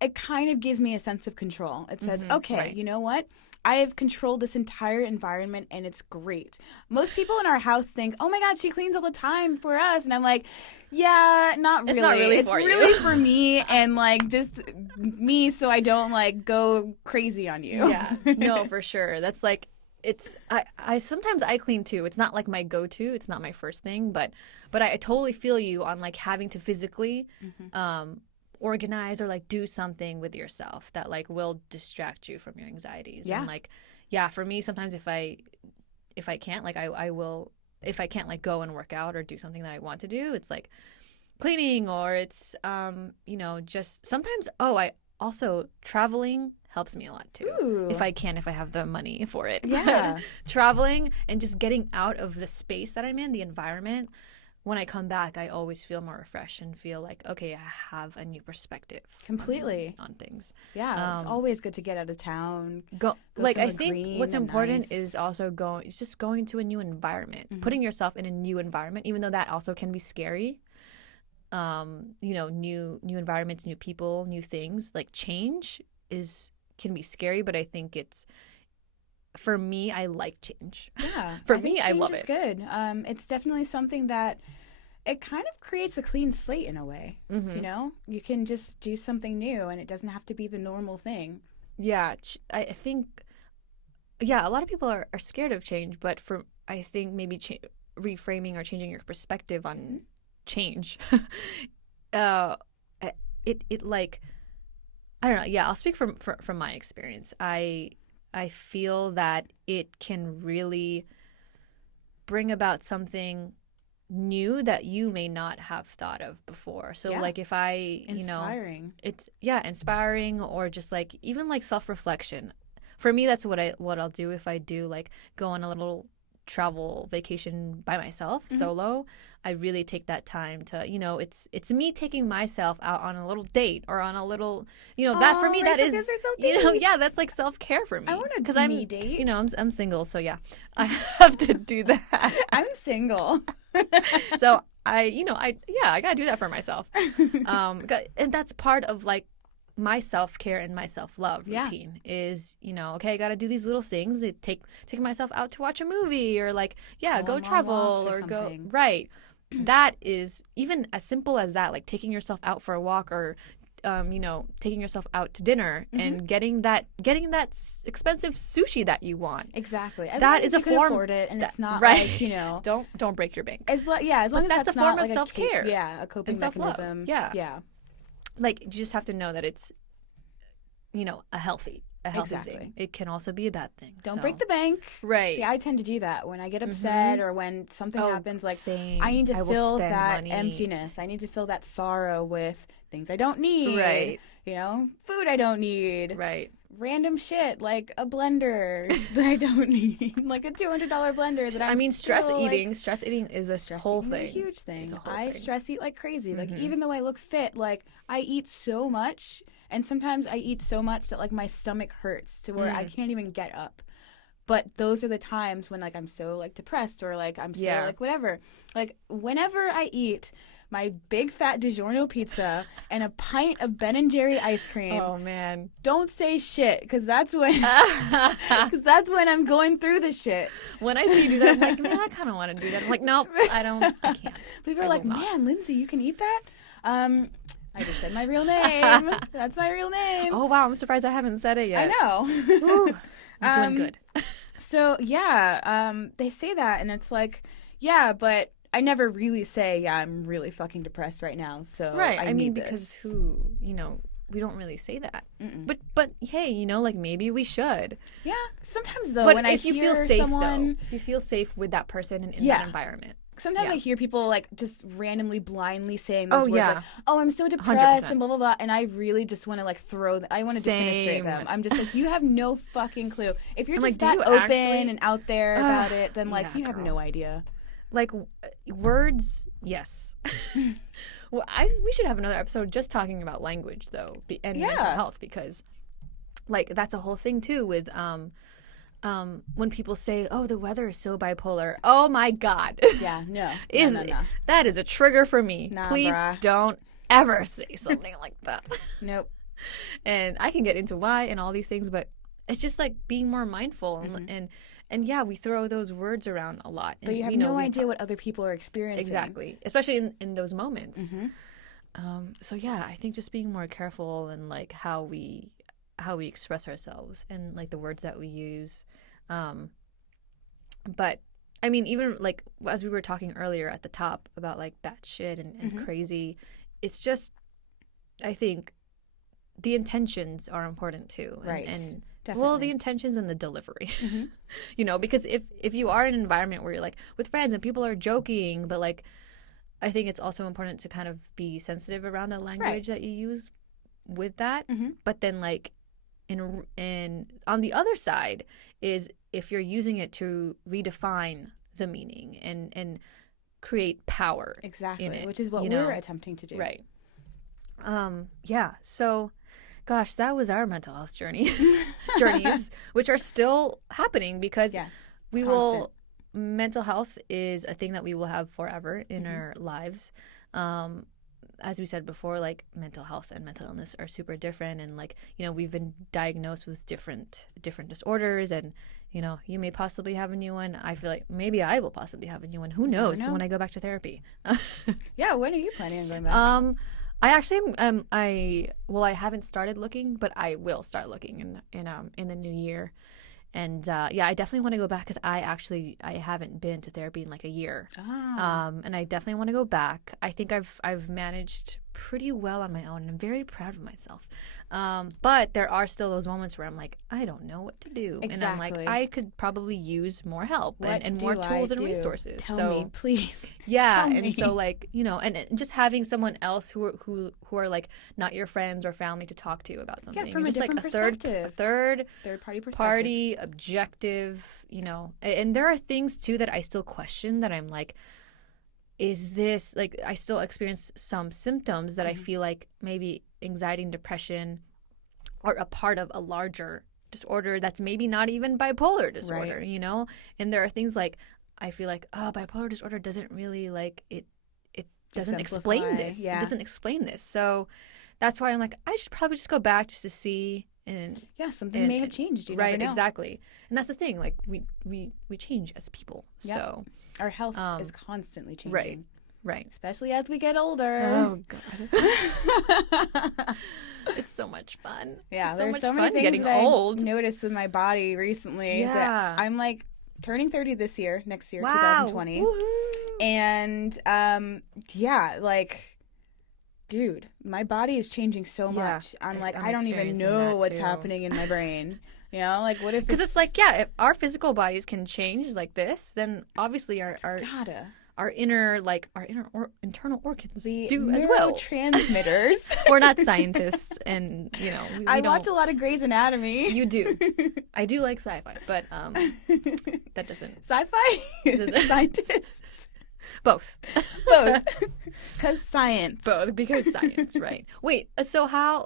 It kind of gives me a sense of control. It says, okay, you know what? I have controlled this entire environment and it's great. Most people in our house think, oh my God, she cleans all the time for us. And I'm like, yeah, not really. It's not really it's for you. really for me and like just me so I don't like go crazy on you. Yeah, no, for sure. That's like, I sometimes I clean too. It's not like my go-to. It's not my first thing, but I totally feel you on like having to physically organize or like do something with yourself that like will distract you from your anxieties. Yeah. And like, yeah, for me sometimes if I can't, like I will, if I can't like go and work out or do something that I want to do, it's like cleaning, or it's you know, just sometimes I also traveling helps me a lot too. Ooh. If I have the money for it. Yeah. But traveling and just getting out of the space that I'm in, the environment, when I come back, I always feel more refreshed and feel like, okay, I have a new perspective. Completely. On things. Yeah, it's always good to get out of town. Go like I somewhere think green what's and important nice. is also going to a new environment, putting yourself in a new environment, even though that also can be scary. You know, new environments, new people, new things. Like change can be scary, but I think for me, I like change. Yeah. For me, I change love is it. good. It's definitely something that it kind of creates a clean slate in a way. You know, you can just do something new and it doesn't have to be the normal thing. Yeah, I think, yeah, a lot of people are scared of change, but I think maybe reframing or changing your perspective on change, it like, I don't know. Yeah, I'll speak from my experience. I feel that it can really bring about something new that you may not have thought of before. So like if I, Inspiring. it's inspiring, or just like even like self-reflection. For me, that's what I'll do if I do like go on a little travel vacation by myself, solo. I really take that time to, it's me taking myself out on a little date or on a little, that for me, that Rachel is, gives herself yeah, dates. that's like self-care for me. I want a because me date. I'm single, so yeah, I have to do that. I'm single. So I gotta do that for myself. And that's part of like my self-care and my self-love routine is, okay, I gotta do these little things to take myself out to watch a movie, or like, go on travel, long walks or go something. right. That is even as simple as that, like taking yourself out for a walk, or taking yourself out to dinner and getting that expensive sushi that you want. Exactly. As That long as is a you can form afford it, and it's not right. like, don't break your bank. as long as that's that's a form not of like self-care. a coping and self-love. mechanism. Yeah. Like, you just have to know that it's, a healthy Exactly. thing. It can also be a bad thing. Don't break the bank. Right. See, I tend to do that when I get upset or when something happens. Like, same. I need to I will fill spend that money. emptiness. I need to fill that sorrow with things I don't need. Right. Food I don't need. Right. Random shit like a blender that I don't need, like a $200 blender that I'm stress still, eating is a whole eating is thing. a huge thing. It's a whole I thing. stress eat like crazy. Like, even though I look fit, like, I eat so much, and sometimes I eat so much that like my stomach hurts to where I can't even get up. But those are the times when like I'm so like depressed, or like I'm so like whatever. Like, whenever I eat my big fat DiGiorno pizza and a pint of Ben & Jerry ice cream, Oh man. don't say shit, because that's when I'm going through the shit. When I see you do that, I'm like, man, I kind of want to do that. I'm like, nope, I can't. People are I like, will not. man, Lindsay, you can eat that? I just said my real name. That's my real name. Oh wow, I'm surprised I haven't said it yet. I know. Ooh, I'm doing good. So yeah, they say that, and it's like, yeah, but I never really say, yeah, I'm really fucking depressed right now. So Right. I mean, need because this. we don't really say that. But hey, like maybe we should. Yeah, sometimes though, But when if I you hear feel safe, someone, though, if you feel safe with that person and in that environment. sometimes Yeah. I hear people like just randomly blindly saying those Oh, words yeah. like, oh, I'm so depressed 100%. and blah, blah, blah. And I really just want to like I want to defenestrate Same. them. I'm just like, you have no fucking clue. If you're I'm just like, do that you open actually- and out there about it, then like yeah, you have girl. no idea. Like words, yes. Well, we should have another episode just talking about language though, and mental health, because like that's a whole thing too with when people say, "Oh, the weather is so bipolar." Oh my God. Yeah, no. No. That is a trigger for me. Nah, Please bruh. don't ever say something like that. Nope. And I can get into why and all these things, but it's just like being more mindful and yeah, we throw those words around a lot. But you have no idea what other people are experiencing. Exactly. Especially in those moments. Mm-hmm. So yeah, I think just being more careful in like how we express ourselves and like the words that we use. But I mean, even like as we were talking earlier at the top about like batshit and crazy, it's just, I think the intentions are important too. Right. And Definitely. well, the intentions and the delivery, you know, because if you are in an environment where you're like with friends and people are joking, but like, I think it's also important to kind of be sensitive around the language that you use with that. But then like in on the other side is if you're using it to redefine the meaning and create power. Exactly. in it, which is what we're attempting to do. Right. Yeah. So gosh, that was our mental health journeys, which are still happening because mental health is a thing that we will have forever in our lives. As we said before, like mental health and mental illness are super different. And like, you know, we've been diagnosed with different disorders and, you know, you may possibly have a new one. I feel like maybe I will possibly have a new one. Who knows when I go back to therapy. Yeah. When are you planning on going back? I actually I haven't started looking, but I will start looking in the new year. And yeah, I definitely want to go back because I haven't been to therapy in like a year. And I definitely want to go back. I think I've managed pretty well on my own and I'm very proud of myself. But there are still those moments where I'm like, I don't know what to do. Exactly. And I'm like, I could probably use more help and more tools and resources. Tell me, please. Yeah. Tell and me. So like, you know, and just having someone else who are like not your friends or family to talk to about something. Yeah, from just a different like perspective. A third party perspective. Party, objective, you know. And there are things too that I still question that I'm like, is this like I still experience some symptoms that I feel like maybe anxiety and depression are a part of a larger disorder that's maybe not even bipolar disorder, you know? And there are things like I feel like, oh, bipolar disorder doesn't really like it doesn't explain this. Yeah. It doesn't explain this. So that's why I'm like, I should probably just go back just to see and something may have changed. You never know. Exactly. And that's the thing. Like we change as people. Yep. So our health is constantly changing. Right. Especially as we get older. Oh God. It's so much fun. Yeah, there's so many things getting that old. I noticed with my body recently that I'm like turning 30 next year, 2020. Woo-hoo. And yeah, like dude, my body is changing so much. I'm like, I don't even know what's happening in my brain. You know, like what if? Because it's like, yeah, if our physical bodies can change like this, then obviously our internal organs do as well. Neurotransmitters. We're not scientists, and you know, I watch a lot of Grey's Anatomy. You do. I do like sci-fi, but that doesn't. Sci-fi. Scientists. Both. Because science. Both, because science, right. Wait, so how,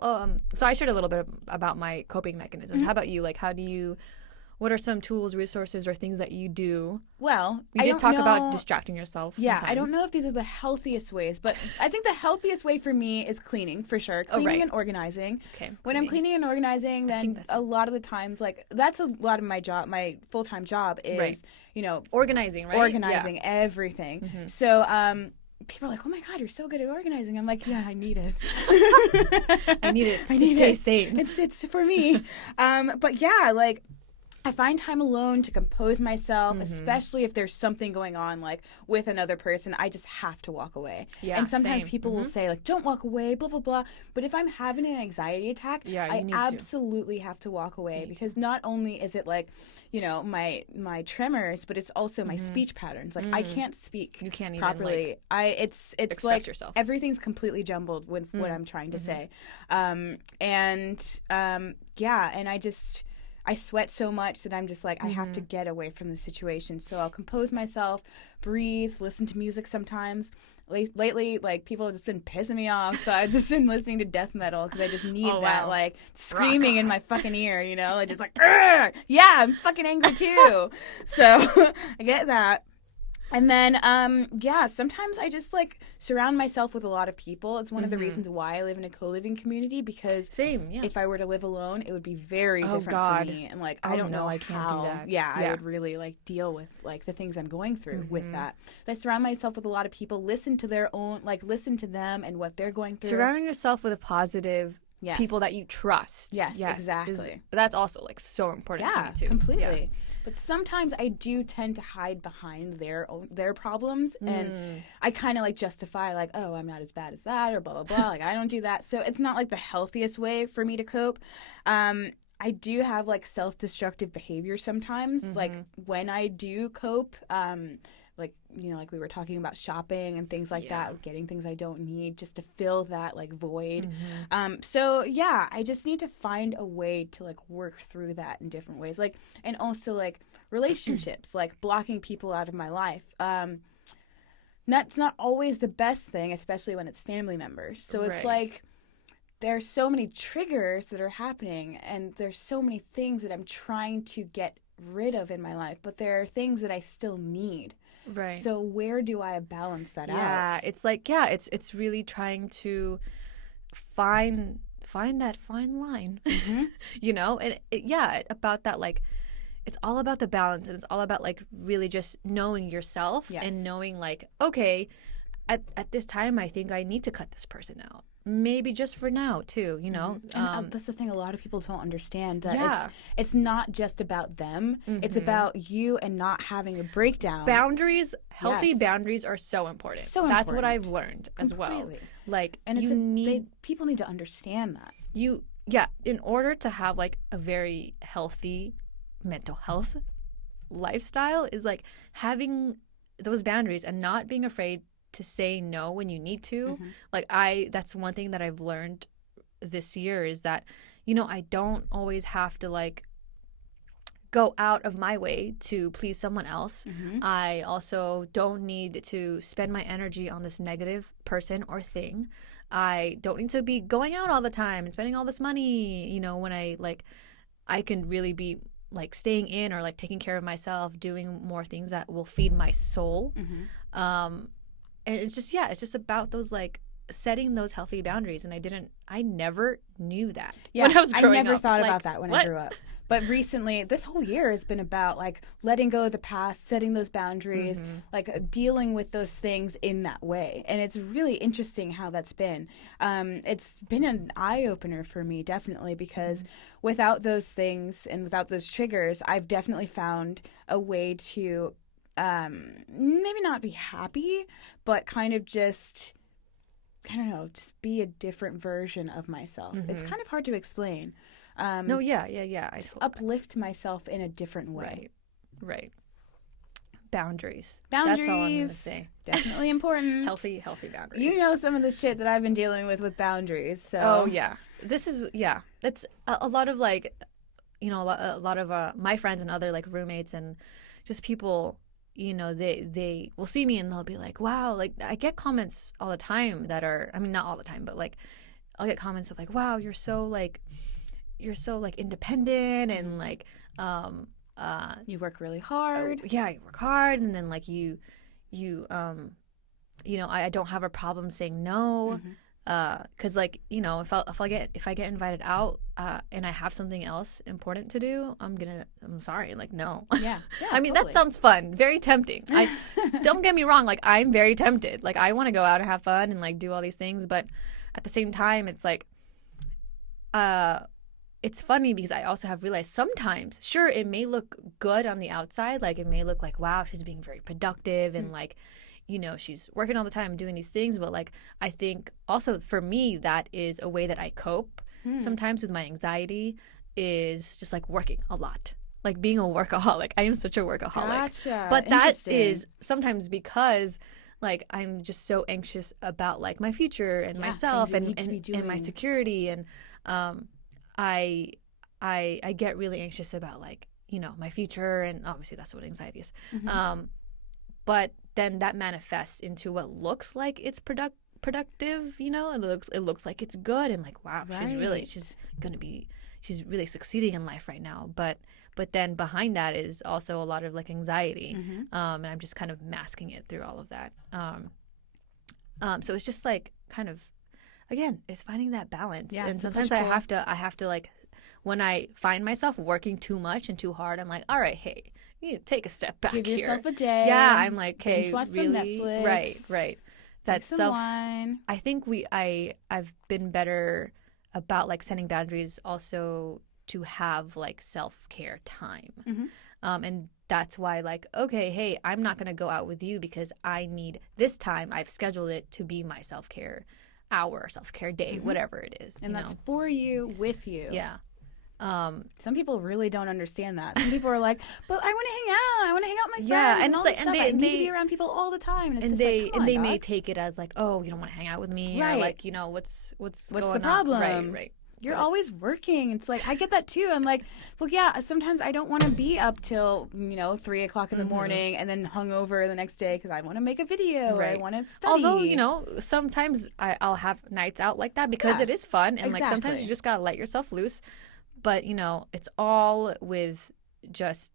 so I shared a little bit about my coping mechanisms. How about you? Like, what are some tools, resources, or things that you do? Well, you did talk about distracting yourself sometimes. I don't know if these are the healthiest ways, but I think the healthiest way for me is cleaning, for sure. Cleaning and organizing. Okay. When I'm cleaning and organizing, then a lot of the times, like, that's a lot of my job, my full-time job is, you know. Organizing, right? Organizing everything. Mm-hmm. So, people are like, oh my God, you're so good at organizing. I'm like, yeah, I need it. I need it to stay sane. It's for me. But yeah, like, I find time alone to compose myself, especially if there's something going on, like, with another person. I just have to walk away. Yeah, and sometimes people will say, like, don't walk away, blah, blah, blah. But if I'm having an anxiety attack, I absolutely have to walk away because not only is it, like, you know, my tremors, but it's also my speech patterns. Like, I can't speak properly. It's like yourself. Everything's completely jumbled with what I'm trying to say. Yeah, and I sweat so much that I'm just like, I have to get away from the situation. So I'll compose myself, breathe, listen to music sometimes. Lately, like, people have just been pissing me off. So I've just been listening to death metal because I just need that, like, screaming in my fucking ear, you know? Like, just like, yeah, I'm fucking angry too. So I get that. And then, yeah, sometimes I just like surround myself with a lot of people. It's one of the reasons why I live in a co-living community, because Same, yeah. if I were to live alone, it would be very Oh different for God. me. And like, I Oh don't no, know I can't do how, that. yeah, I Yeah. would really like deal with like the things I'm going through with that. So I surround myself with a lot of people, listen to their own, like listen to them and what they're going through. Surrounding yourself with a positive Yes. people that you trust. Yes, exactly. That's also like so important to Yeah, me too. completely. But sometimes I do tend to hide behind their problems, and I kind of like justify like, oh, I'm not as bad as that, or blah blah blah. Like I don't do that, so it's not like the healthiest way for me to cope. I do have like self-destructive behavior sometimes, like when I do cope. Like, you know, like we were talking about shopping and things like that, getting things I don't need just to fill that like void. So yeah, I just need to find a way to like work through that in different ways. Like, and also like relationships, like blocking people out of my life. That's not always the best thing, especially when it's family members. So it's like there's so many triggers that are happening, and there's so many things that I'm trying to get rid of in my life, but there are things that I still need. Right. So where do I balance that out? Yeah, it's like it's really trying to find that fine line. You know? And about that, like it's all about the balance, and it's all about like really just knowing yourself and knowing like, okay, at this time I think I need to cut this person out. Maybe just for now too, you know. And that's the thing a lot of people don't understand, that it's not just about them. It's about you and not having a breakdown. Boundaries, healthy boundaries are so important. So that's what important. I've learned as well. Like, and people need to understand that. In order to have like a very healthy mental health lifestyle is like having those boundaries and not being afraid to say no when you need to. Like that's one thing that I've learned this year, is that, you know, I don't always have to like go out of my way to please someone else. I also don't need to spend my energy on this negative person or thing. I don't need to be going out all the time and spending all this money, you know, when I can really be like staying in or like taking care of myself, doing more things that will feed my soul. And it's just about those like setting those healthy boundaries. And I never knew that when I was growing up. I never thought like, about that when I grew up. But recently, this whole year has been about like letting go of the past, setting those boundaries, like dealing with those things in that way. And it's really interesting how that's been. It's been an eye-opener for me, definitely, because without those things and without those triggers, I've definitely found a way to maybe not be happy, but kind of just, I don't know, just be a different version of myself. It's kind of hard to explain. No, yeah. Just uplift myself in a different way. Right. Boundaries. That's all I'm gonna say. Definitely important. Healthy boundaries. You know some of the shit that I've been dealing with boundaries. So. Oh yeah, this is That's a lot of like, you know, a lot of my friends and other like roommates and just people. You know, they will see me and they'll be like, wow, like I get comments all the time that are, I mean, not all the time, but like I'll get comments of like, wow, you're so independent and like you work really hard. You work hard, and then like you know, I don't have a problem saying no. Because like, you know, if I get invited out and I have something else important to do, I'm sorry, like no. Yeah I mean, totally. that sounds fun, very tempting. I don't get me wrong, like I'm very tempted, like I want to go out and have fun and like do all these things, but at the same time it's like it's funny because I also have realized sometimes, sure, it may look good on the outside, like it may look like, wow, she's being very productive and like, you know, she's working all the time doing these things, but like I think also for me that is a way that I cope sometimes with my anxiety, is just like working a lot, like being a workaholic. I am such a workaholic. Gotcha. But that is sometimes because like I'm just so anxious about like my future and myself and my security, and I get really anxious about like, you know, my future, and obviously that's what anxiety is. But then that manifests into what looks like it's productive, you know, and it looks like it's good, and like, wow, she's she's really succeeding in life right now, but then behind that is also a lot of like anxiety, and I'm just kind of masking it through all of that. So it's just like kind of, again, it's finding that balance. Yeah, And sometimes I have to like, when I find myself working too much and too hard, I'm like, all right, hey, you need to take a step back. Give here. yourself a day. Yeah, I'm like, hey, binge watch really? some Netflix. Right. Drink some wine. I think I've been better about like setting boundaries also to have like self-care time. And that's why, like, okay, hey, I'm not going to go out with you because I need this time. I've scheduled it to be my self-care hour, self-care day, whatever it is. And that's for you, with you. Yeah. Some people really don't understand that. Some people are like, but I want to hang out. I want to hang out with my friends. Yeah, and all it's this like- stuff. and I need they- to be around people all the time. And it's And just they like, come and on, they may dog. take it as like, oh, you don't want to hang out with me, Right. or like, you know, what's the going problem? on? Right. You're But- always working. It's like, I get that too. I'm like, well, yeah, sometimes I don't want to be up till, 3 o'clock in the morning and then hungover the next day because I want to make a video or I Right. want to study. Although, sometimes I'll have nights out like that because Yeah, it is fun. And like sometimes exactly. you just got to let yourself loose. But, it's all with just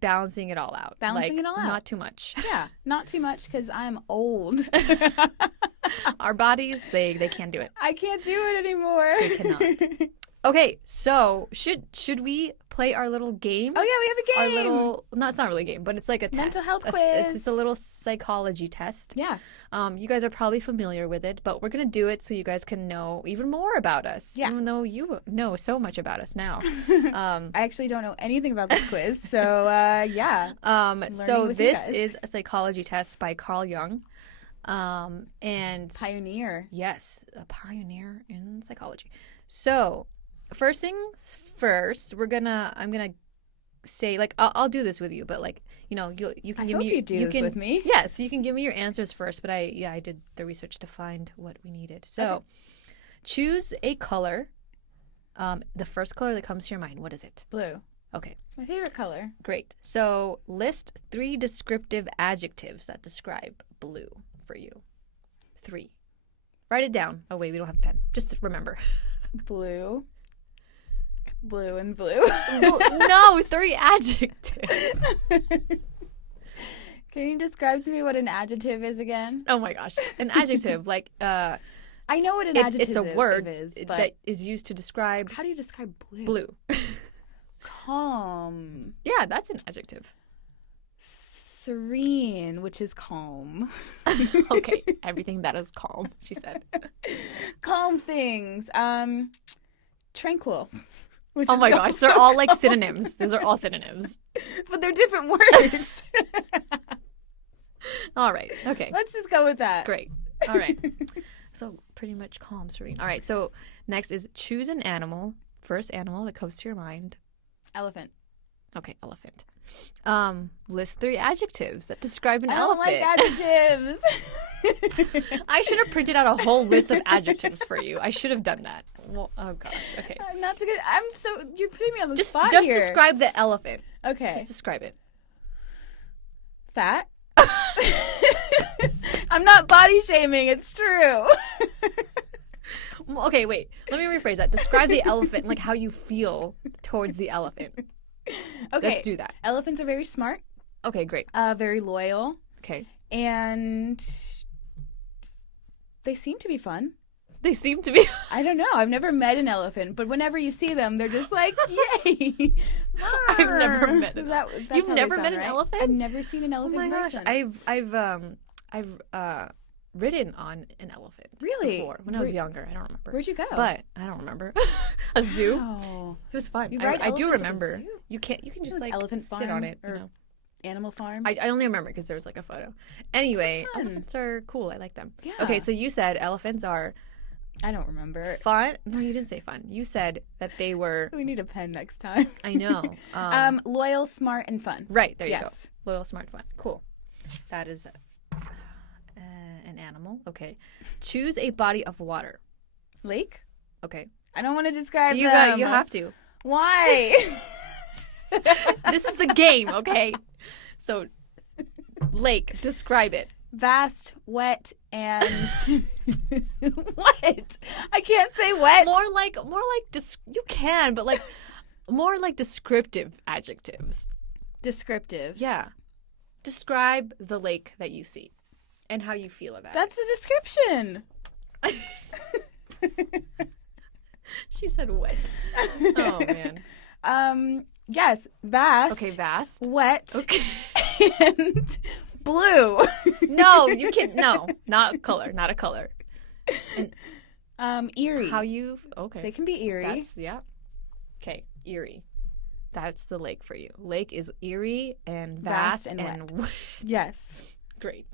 balancing it all out. Balancing Like, it all out. Not too much. Yeah, not too much because I'm old. Our bodies, they can't do it. I can't do it anymore. They cannot. Okay, so should we play our little game? Oh, yeah, we have a Our game. little, no, it's not really a game, but it's like a test. Mental health It's a quiz. little psychology test. Yeah. You guys are probably familiar with it, but we're going to do it so you guys can know even more about us. Yeah. Even though you know so much about us now. I actually don't know anything about this quiz, so yeah. So with you this guys. is a psychology test by Carl Jung. And Pioneer. yes, a pioneer in psychology. So first things first, I'm gonna say, like, I'll do this with you, but like, you can I give hope me you do this with me. Yes, you can give me your answers first, but I did the research to find what we needed. So Okay. choose a color. The first color that comes to your mind, what is it? Blue. Okay, It's my favorite color. great. So list 3 descriptive adjectives that describe blue for you. 3. Write it down. Oh wait, we don't have a pen. Just remember. Blue. Blue and blue. No, 3 adjectives. Can you describe to me what an adjective is again? Oh my gosh. An adjective, like I know what an adjective it's a word is, but that is used to describe how do you describe blue? blue. Calm. Yeah, that's an adjective. Serene, which is calm. Okay, everything that is calm, she said. Calm things. Tranquil. Which Oh is my gosh, also they're all like calm. synonyms. Those are all synonyms. But they're different words. All right. Okay. Let's just go with that. Great. All right. So pretty much calm, serene. All right. So next is choose an animal. First animal that comes to your mind. Elephant. Okay, elephant. List 3 adjectives that describe an I don't elephant. like adjectives. I should have printed out a whole list of adjectives for you. I should have done that. Well, oh gosh. Okay. I'm not too good. You're putting me on the Just spot here. describe the elephant. Okay. Just describe it. Fat. I'm not body shaming. It's true. Okay, wait. Let me rephrase that. Describe the elephant, like how you feel towards the elephant. Okay. Let's do that. Elephants are very smart, Okay, great. very loyal, Okay. and they seem to be fun. They seem to be. I don't know. I've never met an elephant, but whenever you see them, they're just like, yay. I've never met an That's You've how they never sound, met an right? elephant? I've never seen an Oh elephant my in gosh, person. I've ridden on an elephant. Really? Before when I was younger. I don't remember. Where'd you go? But I don't remember. A zoo. Oh. It was fun. You I ride do elephants at the remember. zoo? You can just Like like elephant sit farm on it. or Animal Farm. I only remember because there was like a photo. Anyway, fun. elephants are cool. I like them. Yeah. Okay, so you said elephants are I don't remember. fun. No, you didn't say fun. You said that they were. We need a pen next time. I know. Loyal, smart, and fun. Right there you Yes. go. Loyal, smart, fun. Cool. That is an animal. Okay. Choose a body of water. Lake? Okay. I don't want to describe You them. you have to. Why? This is the game, okay? So, lake, describe it. vast, wet, and what? I can't say wet. More like you can, but like more like descriptive adjectives. Descriptive. Yeah. Describe the lake that you see and how you feel about That's a description. it. She said wet. Oh man. Yes, vast. Okay, vast. Wet. Okay. And blue. No, you can't. No, not color. Not a color. And eerie. how you? Okay. They can be eerie. That's yeah. Okay, eerie. That's the lake for you. Lake is eerie and vast, and and wet. Yes. Great.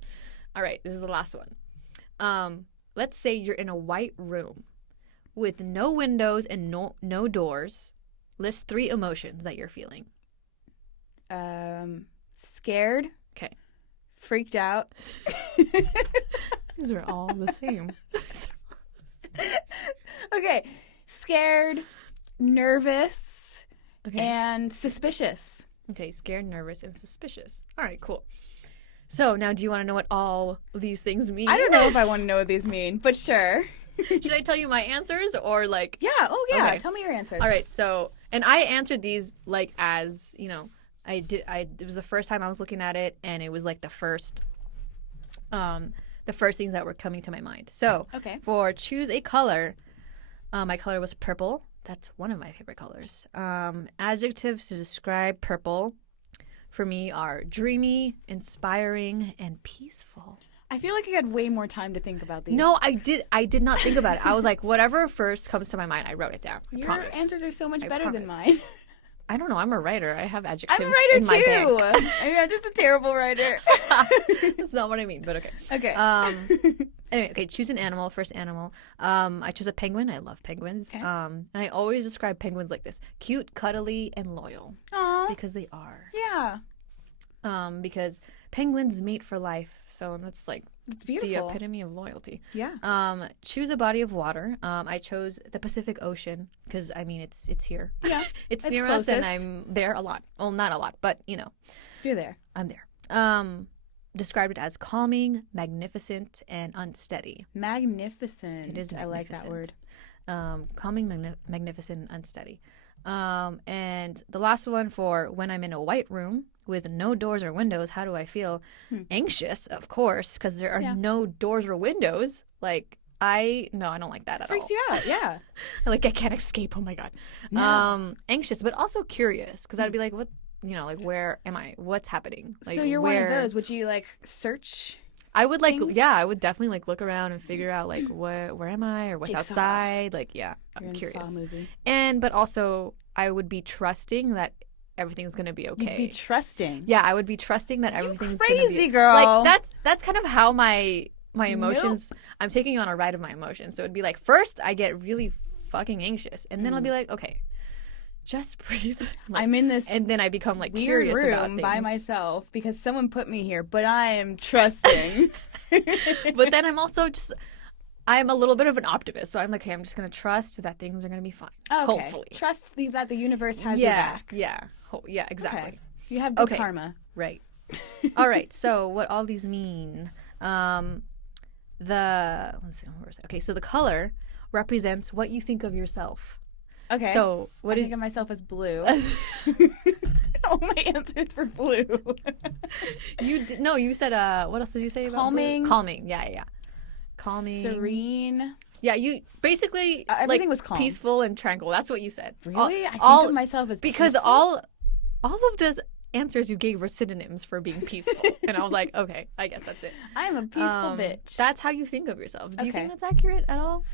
All right, this is the last one. Let's say you're in a white room with no windows and no doors. List 3 emotions that you're feeling. Scared. Okay. Freaked out. These are all the same. Okay. Scared, nervous, Okay. and suspicious. Okay, scared, nervous, and suspicious. All right, cool. So now do you want to know what all these things mean? I don't know if I want to know what these mean, but sure. Should I tell you my answers or like... Yeah. Oh, yeah. Okay. Tell me your answers. All right, so... And I answered these like as, you know, it was the first time I was looking at it, and it was like the first things that were coming to my mind. So Okay. for choose a color, my color was purple. That's one of my favorite colors. Adjectives to describe purple for me are dreamy, inspiring, and peaceful. I feel like you had way more time to think about these. No, I did not think about it. I was like, whatever first comes to my mind, I wrote it down. I Your promise. answers are so much I better than promise. mine. I don't know. I'm a writer. I have adjectives I'm a writer in my too. bag. I mean, I'm just a terrible writer. That's not what I mean, but okay. Okay. Anyway, okay, choose an animal. First animal. I chose a penguin. I love penguins. Okay. And I always describe penguins like this: cute, cuddly, and loyal. Aw. Because they are. Yeah. Because penguins mate for life. So that's like It's the beautiful. epitome of loyalty. Yeah. Choose a body of water. I chose the Pacific Ocean because I mean it's here. Yeah. It's It's near us, and closest. I'm there a lot. Well, not a lot, but you know, You're there. I'm there. Described it as calming, magnificent, and unsteady. Magnificent. It is I like that word. Calming, magnificent, unsteady. And the last one for when I'm in a white room with no doors or windows, how do I feel? Anxious, of course, because there are Yeah. no doors or windows. Like I don't like that at all. Freaks you out. Yeah. Like I can't escape. Oh my god. No. Anxious, but also curious because I'd be like, what? You know, like where am I? What's happening? Like, So you're one of where- those. Would you like search? I would like, things? yeah, I would definitely like look around and figure out like where am I or what's Jigsaw. outside. Like, yeah, You're I'm in curious. Saw movie. But also I would be trusting that everything's gonna be okay. You'd be trusting. Yeah, I would be trusting that You everything's crazy gonna be girl. like that's kind of how my emotions. I'm taking on a ride of my emotions. So it'd be like first I get really fucking anxious, and then I'll be like, okay, just breathe. Like, I'm in this and then I become like weird curious room about things. by myself because someone put me here, but I am trusting. But then I'm a little bit of an optimist, so I'm like, okay, I'm just gonna trust that things are gonna be fine. Okay. Hopefully. Trust that the universe has your back. Yeah, exactly. Okay. You have good Okay. karma. Right. All right. So what all these mean? Let's see. Where is it? Okay. So the color represents what you think of yourself. Okay. So I what is? think of myself as blue. All my answers were blue. No, you said what else did you say about Calming. blue? Calming. Yeah. Calming. Serene. Yeah, you basically everything like, was calm. peaceful and tranquil. That's what you said. Really? I think all- of myself as because peaceful? all of the answers you gave were synonyms for being peaceful, and I was like, okay, I guess that's it. I am a peaceful bitch. That's how you think of yourself. Do you think Okay. that's accurate at all?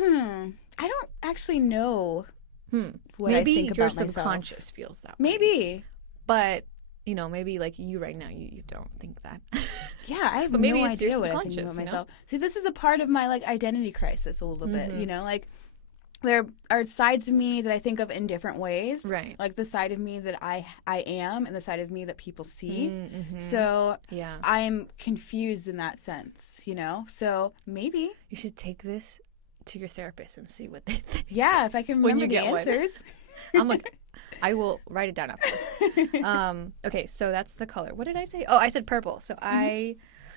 I don't actually know what Maybe I think your about myself. subconscious feels that way. Maybe. But you know, maybe like you right now, you don't think that. Yeah, I have But maybe no it's your idea what I think subconscious, about you know? myself. See, this is a part of my like identity crisis a little bit, Mm-hmm. you know, like there are sides of me that I think of in different ways. Right. Like the side of me that I am and the side of me that people see. Mm-hmm. So Yeah, I'm confused in that sense, you know? So maybe. you should take this to your therapist and see what they think. Yeah, if I can When remember you the get one. answers. I'm like, I will write it down after this. Okay, so that's the color. What did I say? Oh, I said purple. So I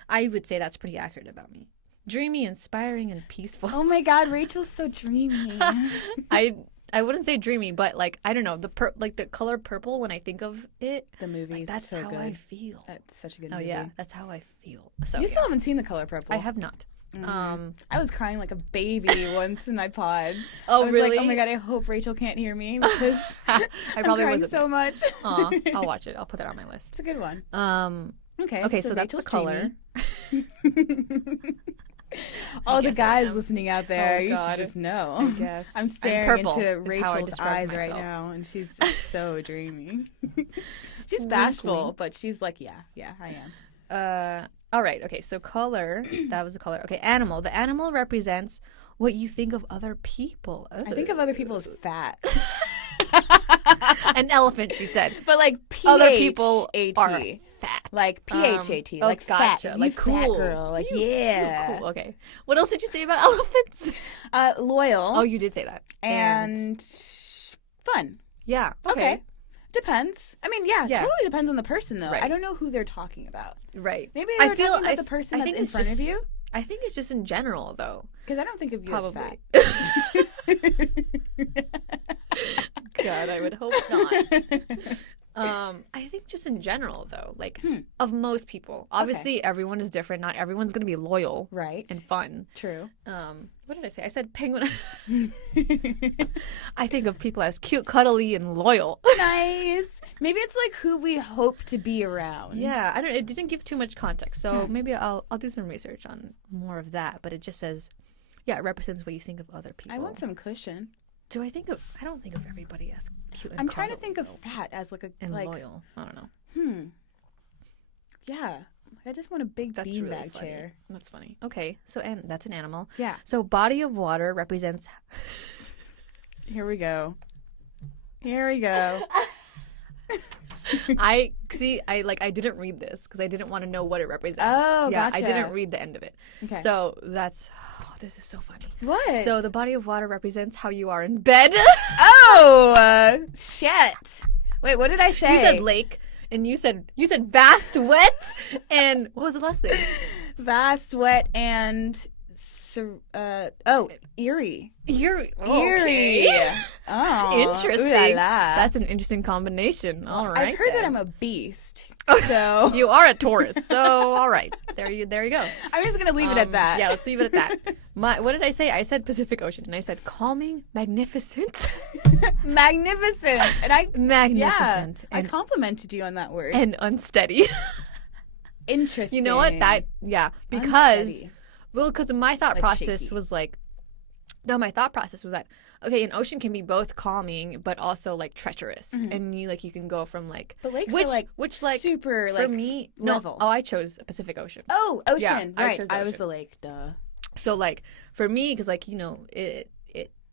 would say that's pretty accurate about me. Dreamy, inspiring, and peaceful. Oh my God, Rachel's so dreamy. I wouldn't say dreamy, but like I don't know the color purple. When I think of it, The movie like, is that's so how good. I feel. That's such a good Oh movie. yeah, that's how I feel. So You yeah. still haven't seen The Color Purple. I have not. I was crying like a baby once in my pod. Oh I was really? like, oh my God, I hope Rachel can't hear me because I probably I'm crying wasn't. so much. Aw, I'll watch it. I'll put that on my list. It's a good one. Okay, Okay, so that's the Rachel's color. All the guess I guys am. listening out there, Oh, you God. should just know. I guess. I'm I'm staring purple, into is how I Rachel's describe eyes right myself. now, and she's just so dreamy. She's Wink, bashful, wink. but she's like, yeah, I am. All right. Okay. So color. That was the color. Okay. Animal. The animal represents what you think of other people. I think of other people as fat. An elephant. She said. But like Other people P-H-A-T. are fat. Like P-H-A-T. Oh, like gotcha. fat. Like You cool. fat girl. Like, You yeah. cool. Okay. What else did you say about elephants? Loyal. Oh, you did say that. and fun. yeah. Okay. Depends. I mean, yeah, Yeah. totally depends on the person, though. Right. I don't know who they're talking about. Right. Maybe they're talking about the person that's think in it's front just, of you. I think it's just in general, though. Because I don't think of you Probably. as fat. God, I would hope not. I think just in general, though, like of most people. Obviously, everyone is different. Not everyone's going to be loyal Right. and fun. True. What did I say? I said penguin. I think of people as cute, cuddly, and loyal. Nice. Maybe it's like who we hope to be around. Yeah, I don't. It didn't give too much context, so maybe I'll do some research on more of that. But it just says, yeah, it represents what you think of other people. I want some cushion. Do I think of? I don't think of everybody as cute. And I'm trying to cuddly, think of though, fat as like a and like. loyal. I don't know. Yeah. I just want a big That's really beanbag funny. chair. That's funny. Okay, so and that's an animal. Yeah. So body of water represents. Here we go. Here we go. I see. I didn't read this because I didn't want to know what it represents. Oh, yeah. I gotcha. didn't read the end of it. Okay. So that's. Oh, this is so funny. What? So the body of water represents how you are in bed. Oh, shit. Wait, what did I say? You said lake, and you said vast, wet, and what was the last thing? vast, wet, and eerie. Eerie. Eerie. Okay. Oh, Interesting. ooh la la. That's an interesting combination. All right. I've heard that then. I'm a beast. So You are a Taurus, so all right. There you go. I'm just gonna leave it at that. Yeah, let's leave it at that. What did I say? I said Pacific Ocean, and I said calming, magnificent, Magnificent. And I magnificent, I complimented you on that word. and unsteady. Interesting. You know what? Because Unsteady. because my thought Like process shaky. was like, no, my thought process was that okay, an ocean can be both calming but also like treacherous, and you can go from like But lakes which are like which like super for like me no. level. Oh, I chose Pacific Ocean. Oh, ocean. I right. chose the I was ocean. the lake. Duh. So like for me, because like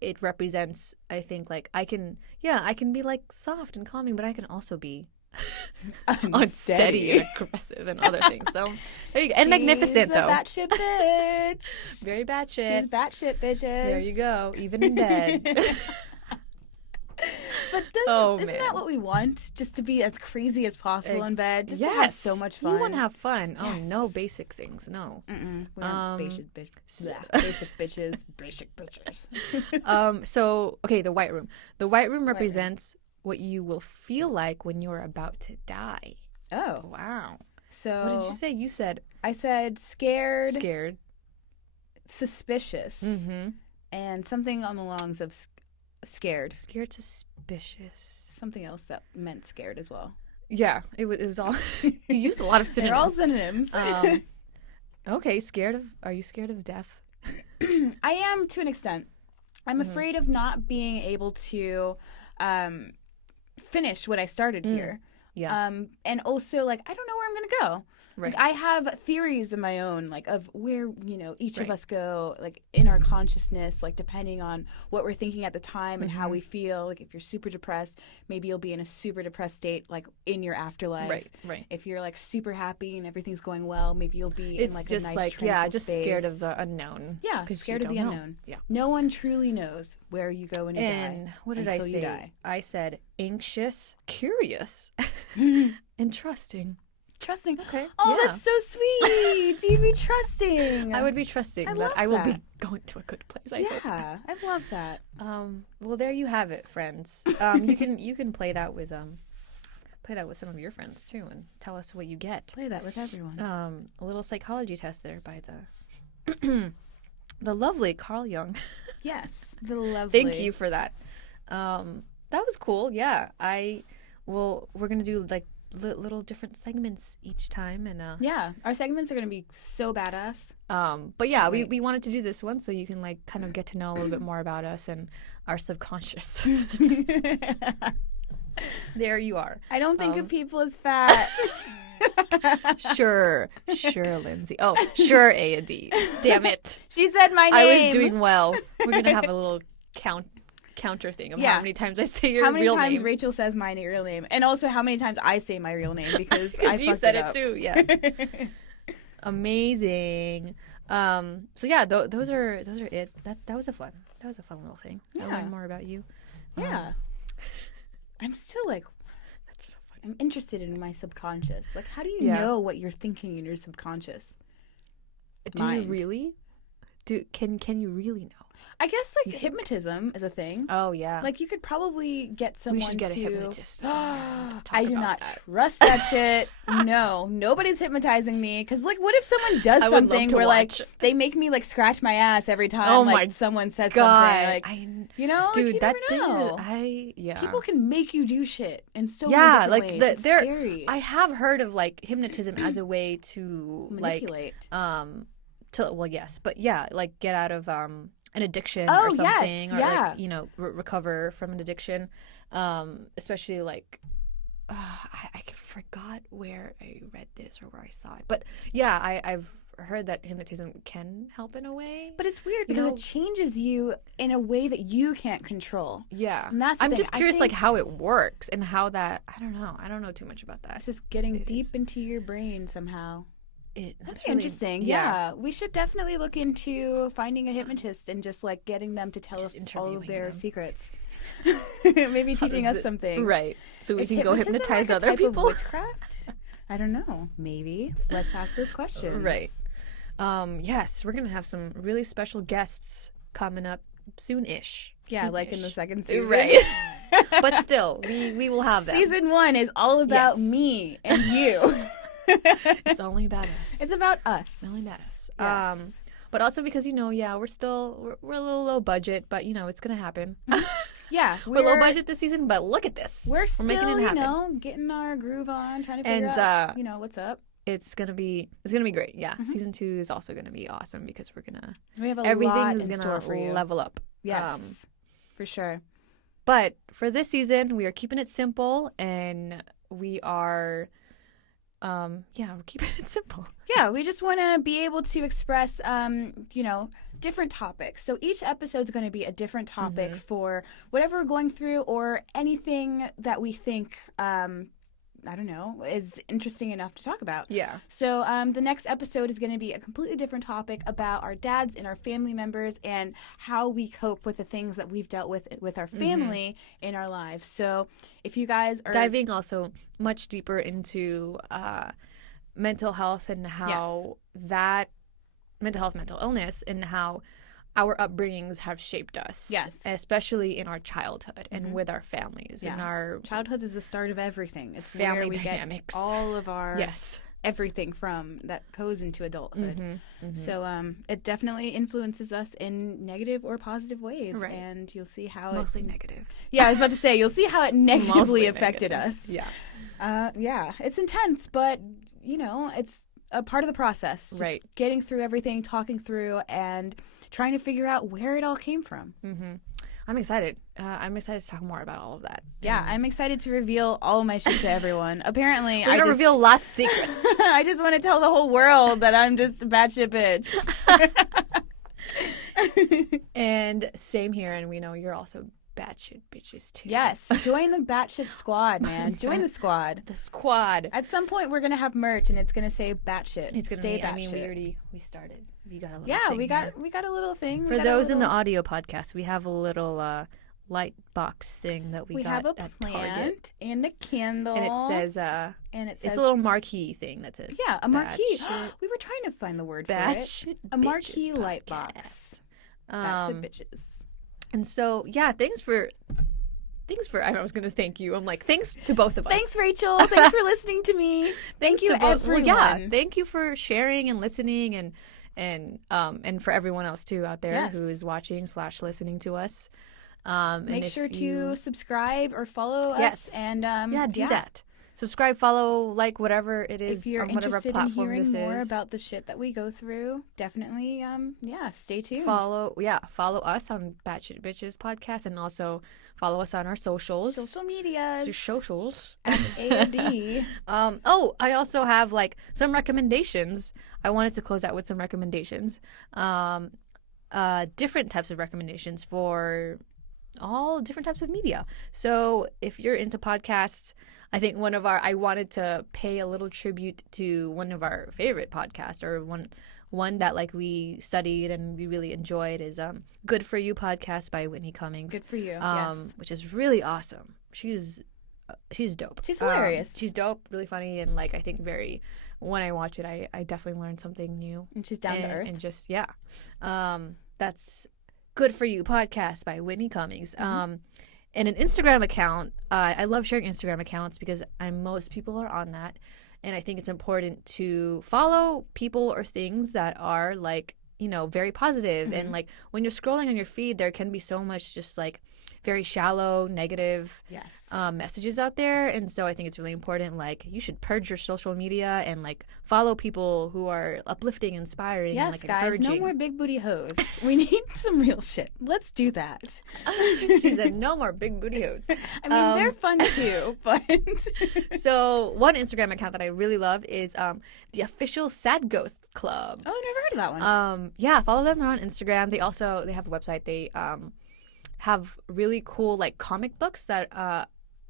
it represents, I think like I can be like soft and calming, but I can also be unsteady and aggressive and other things. So there you go. And magnificent She's though. a batshit bitch. Very bad She's shit. batshit bitches. There you go. Even in bed. But isn't man. that what we want? Just to be as crazy as possible in bed. Just to have so much fun. You want to have fun. Oh, no Yes. basic things. No. We want basic bitches. Basic bitches. Basic bitches. So okay, the white room. The white room represents what you will feel like when you're about to die. Oh. Wow. So What did you say? You said I said scared, scared. suspicious, Mm-hmm. and something on the lungs of scared. Scared, suspicious. Something else that meant scared as well. Yeah, it was all. You used a lot of They're all synonyms. synonyms. Okay, are you scared of death? I am to an extent. I'm afraid of not being able to finish what I started here. Yeah. And also, like, I don't know where I'm going to go. Right. Like, I have theories of my own, like, of where, each of Right. us go, like, in our consciousness, like, depending on what we're thinking at the time and how we feel. Like, if you're super depressed, maybe you'll be in a super depressed state, like, in your afterlife. Right. If you're, like, super happy and everything's going well, maybe you'll be in, like, just a nice, like, tranquil just space. scared of the unknown. Yeah, 'cause scared you of the don't know. unknown. Yeah. No one truly knows where you go when you die. And what did I until you say? die. I said anxious, curious, and trusting. Trusting. Okay. Oh, yeah. that's so sweet. You'd be trusting. I would be trusting I that love I will be that. going to a good place. I hope. Yeah, I love that. Well, there you have it, friends. You can play that with some of your friends too, and tell us what you get. Play that with everyone. A little psychology test there by the the lovely Carl Jung. Yes, the lovely. Thank you for that. That was cool. Yeah, we're gonna do like little different segments each time, and Yeah, our segments are gonna be so badass. but yeah, Wait. we wanted to do this one so you can like kind of get to know a little bit more about us and our subconscious. There you are. I don't think of people as fat. Sure, Lindsay. Oh, sure, A and D. Damn it. She said my name. I was doing well. We're gonna have a little counter thing of Yeah. how many times I say your How many real times name. Rachel says my real name, and also how many times I say my real name because I Because you fucked said it it up. too. Yeah. Amazing. So yeah, those are it. That was a fun little thing. I Yeah. learned more about you. Yeah. I'm still like, That's so funny. I'm interested in my subconscious. Like, how do you Yeah. know what you're thinking in your subconscious? Do you Mind. really? Can you really know? I guess You like think? hypnotism is a thing. Oh yeah. Like, you could probably get we someone should get a to. hypnotist. I Talk do about not that. trust that shit. No, nobody's hypnotizing me. Because, like, what if someone does I would love something to where, like, watch. they make me, like, scratch my ass every time, Oh like, my someone says God, something. Like, like, dude, you that never know. thing. Yeah. People can make you do shit in so Yeah, many like, different ways. It's they're- scary. I have heard of like hypnotism as a way to Manipulate. like get out of an addiction Oh, or something, yes, or yeah. like recover from an addiction, especially like I forgot where I read this or where I saw it, but yeah, I've heard that hypnotism can help in a way. But it's weird You because know- it changes you in a way that you can't control. Yeah, And that's the I'm thing. just I curious think like how it works and how that I don't know too much about that. It's just getting It deep is. into your brain somehow. That's That's really interesting. Yeah. We should definitely look into finding a hypnotist and just like getting them to tell Just us all of interviewing their them. secrets. Maybe How teaching does us it- some things. Right. So we Is can go hypnotism hypnotize like a other type of people. witchcraft? I don't know. Maybe. Let's ask those questions. Right. Yes, we're gonna have some really special guests coming up soon-ish. Yeah, like in the Soon-ish. second season. Right. But still, we will have them. Season 1 is all about Yes. me and you. It's only about us. It's about us. only about us. Yes. But also because we're a little low budget, but it's gonna happen. Yeah, We're low budget this season, but look at this. We're still, making it happen. getting our groove on, trying to figure And, out, what's up. It's gonna be great. Yeah, Season 2 is also gonna be awesome because we're gonna We have a everything lot is in gonna store for you. level up. Yes, for sure. But for this season, we are keeping it simple, and we are, we're keeping it simple. Yeah, we just want to be able to express, different topics. So each episode is going to be a different topic for whatever we're going through or anything that we think, is interesting enough to talk about. Yeah. So the next episode is going to be a completely different topic about our dads and our family members and how we cope with the things that we've dealt with our family in our lives. So if you guys are Diving also much deeper into mental health and how that mental illness and how our upbringings have shaped us. Yes. Especially in our childhood and with our families and our childhood is the start of everything. It's family where we dynamics. get all of our yes. everything from that goes into adulthood. Mm-hmm. So it definitely influences us in negative or positive ways, Right. and you'll see how Mostly negative. Yeah, I was about to say you'll see how it negatively Mostly affected negative. us. Yeah. Yeah, it's intense, but it's a part of the process. Just Right. getting through everything, talking through, and trying to figure out where it all came from. I'm excited. I'm excited to talk more about all of that. Yeah, I'm excited to reveal all of my shit to everyone. Apparently, We're gonna reveal lots of secrets. I just want to tell the whole world that I'm just a batshit bitch. And same here, and we know you're also batshit bitches too. Yes, join the batshit squad, man. Join the squad. The squad. At some point, we're gonna have merch, and it's gonna say batshit. It's gonna Stay be. batshit. We started. We got a little. Yeah, thing we got here. a little thing. For those in the audio podcast, we have a little light box thing that we got have a at plant Target. and a candle, And it says it's a little marquee thing that says a marquee. batshit- We were trying to find the word for it. batshit A marquee bitches light podcast. box. Batshit Um, bitches. and so yeah, thanks for. I was gonna thank you. I'm like, thanks to both of us. Thanks, Rachel. Thanks for listening to me. Thank you, to both. everyone. Well, yeah, thank you for sharing and listening, and for everyone else too out there Yes. who is watching / listening to us. Make sure to subscribe or follow us. Yes. And do that. Subscribe, follow, like whatever it is if you're on whatever interested in platform hearing this more is. about the shit that we go through, definitely stay tuned. Follow us on Batshit Bitches podcast, and also follow us on our socials. Social medias. Socials. At AOD. I also have like some recommendations. I wanted to close out with some recommendations. Different types of recommendations for all different types of media. So if you're into podcasts, I think I wanted to pay a little tribute to one of our favorite podcasts, or one that like we studied and we really enjoyed is Good For You podcast by Whitney Cummings. Good for you. Yes. Which is really awesome. She's dope. She's hilarious. She's dope, really funny, and like I think when I watch it, I definitely learn something new. And she's down to earth. And just that's Good For You podcast by Whitney Cummings. Mm-hmm. And an Instagram account. I love sharing Instagram accounts because most people are on that, and I think it's important to follow people or things that are like very positive. Mm-hmm. And like when you're scrolling on your feed, there can be so much just like very shallow, negative Yes. messages out there. And so I think it's really important, like, you should purge your social media and, like, follow people who are uplifting, inspiring, Yes, and, like, guys, encouraging. no more big booty hoes. We need some real shit. Let's do that. She said, no more big booty hoes. I mean, they're fun too, but... So one Instagram account that I really love is the official Sad Ghosts Club. Oh, I've never heard of that one. Yeah, follow them. They're on Instagram. They have a website. They have really cool like comic books that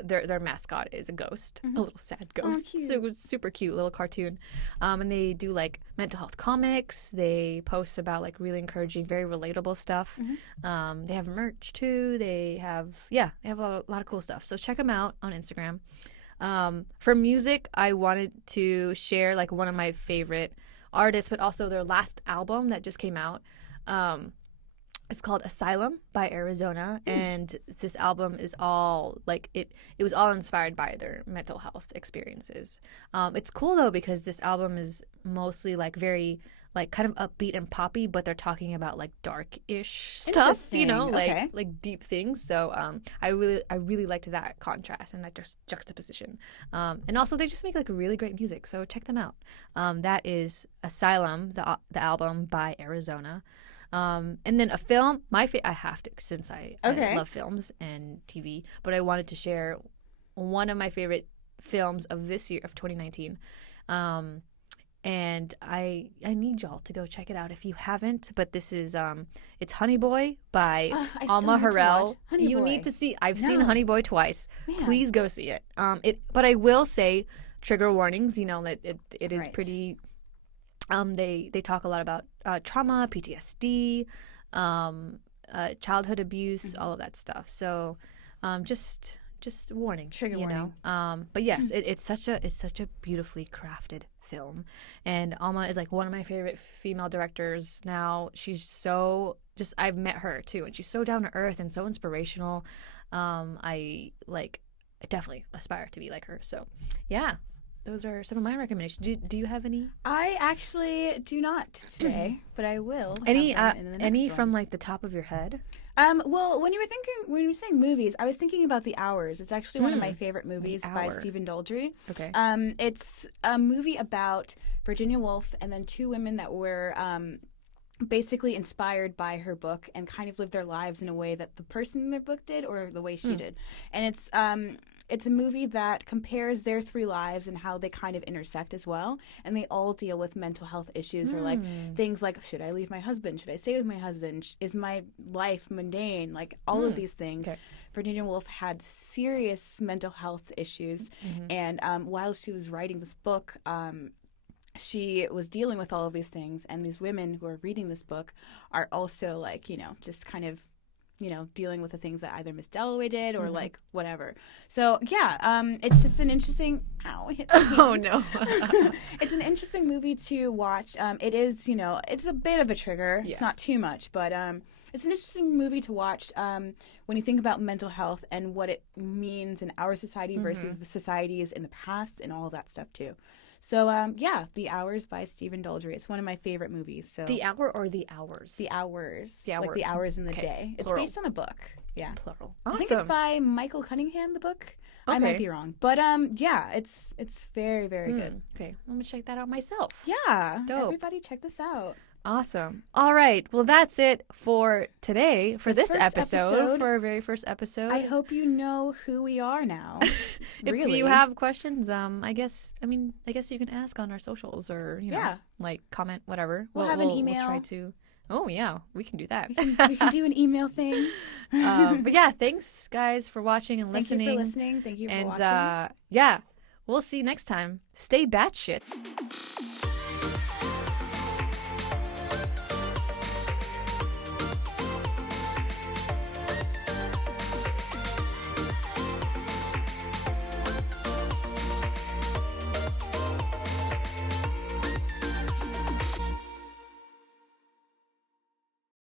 their mascot is a ghost, a little sad ghost. cute. So it was super cute little cartoon. And they do like mental health comics. They post about like really encouraging, very relatable stuff. They have merch too. They have a lot of cool stuff. So check them out on Instagram. For music, I wanted to share like one of my favorite artists, but also their last album that just came out. It's called Asylum by Arizona, and this album is all like it was all inspired by their mental health experiences. It's cool though because this album is mostly like very like kind of upbeat and poppy, but they're talking about like dark-ish stuff, Okay. like deep things. So I really liked that contrast and that juxtaposition. And also they just make like really great music, so check them out. That is Asylum, the album by Arizona. And then a film, I have to, since I love films and TV, but I wanted to share one of my favorite films of this year, of 2019. And I need y'all to go check it out if you haven't, but this is, it's Honey Boy by I still Alma need to watch Harrell. Honey You Boy. need to see, I've No. seen Honey Boy twice. Man. Please go see it. But I will say trigger warnings, that it is Right. pretty, they talk a lot about trauma, PTSD, childhood abuse, all of that stuff. So, just warning, Trigger warning. But yes, it's such a beautifully crafted film, and Alma is like one of my favorite female directors now. She's so I've met her too, and she's so down to earth and so inspirational. I definitely aspire to be like her. So, yeah. Those are some of my recommendations. Do you have any? I actually do not today, but I will. Any have them in the next any one. from like the top of your head? Well, when you were saying movies, I was thinking about The Hours. It's actually one of my favorite movies by Hour. Stephen Daldry. Okay. It's a movie about Virginia Woolf and then two women that were basically inspired by her book and kind of live their lives in a way that the person in their book did or the way she did. And it's a movie that compares their three lives and how they kind of intersect as well. And they all deal with mental health issues or like things like, should I leave my husband? Should I stay with my husband? Is my life mundane? Like all of these things. Okay. Virginia Woolf had serious mental health issues. And while she was writing this book, she was dealing with all of these things. And these women who are reading this book are also like, just kind of dealing with the things that either Miss Dalloway did or like whatever. So yeah, it's just an interesting. Ow! Hit my hand. Oh no. It's an interesting movie to watch. It is, it's a bit of a trigger. Yeah. It's not too much, but it's an interesting movie to watch when you think about mental health and what it means in our society versus societies in the past and all of that stuff too. So, yeah, The Hours by Stephen Daldry. It's one of my favorite movies. So The Hour or The Hours? The Hours. The Like the Hours. hours in the Okay. day. It's Plural. based on a book. Yeah. Plural. I think Awesome. it's by Michael Cunningham, the book. I might Okay. be wrong. But yeah, it's very, very good. Okay, I'm gonna check that out myself. Yeah. Dope. Everybody check this out. Awesome. All right. Well, that's it for today, for this first episode. for our very first episode. I hope you know who we are now. If Really. you have questions, I guess you can ask on our socials or, Yeah. like comment, whatever. We'll have an We'll email. try to. Oh, yeah, we can do that. We can do an email thing. But yeah, thanks, guys, for watching and Thank listening. you for listening. Thank you for And watching. yeah, we'll see you next time. Stay batshit.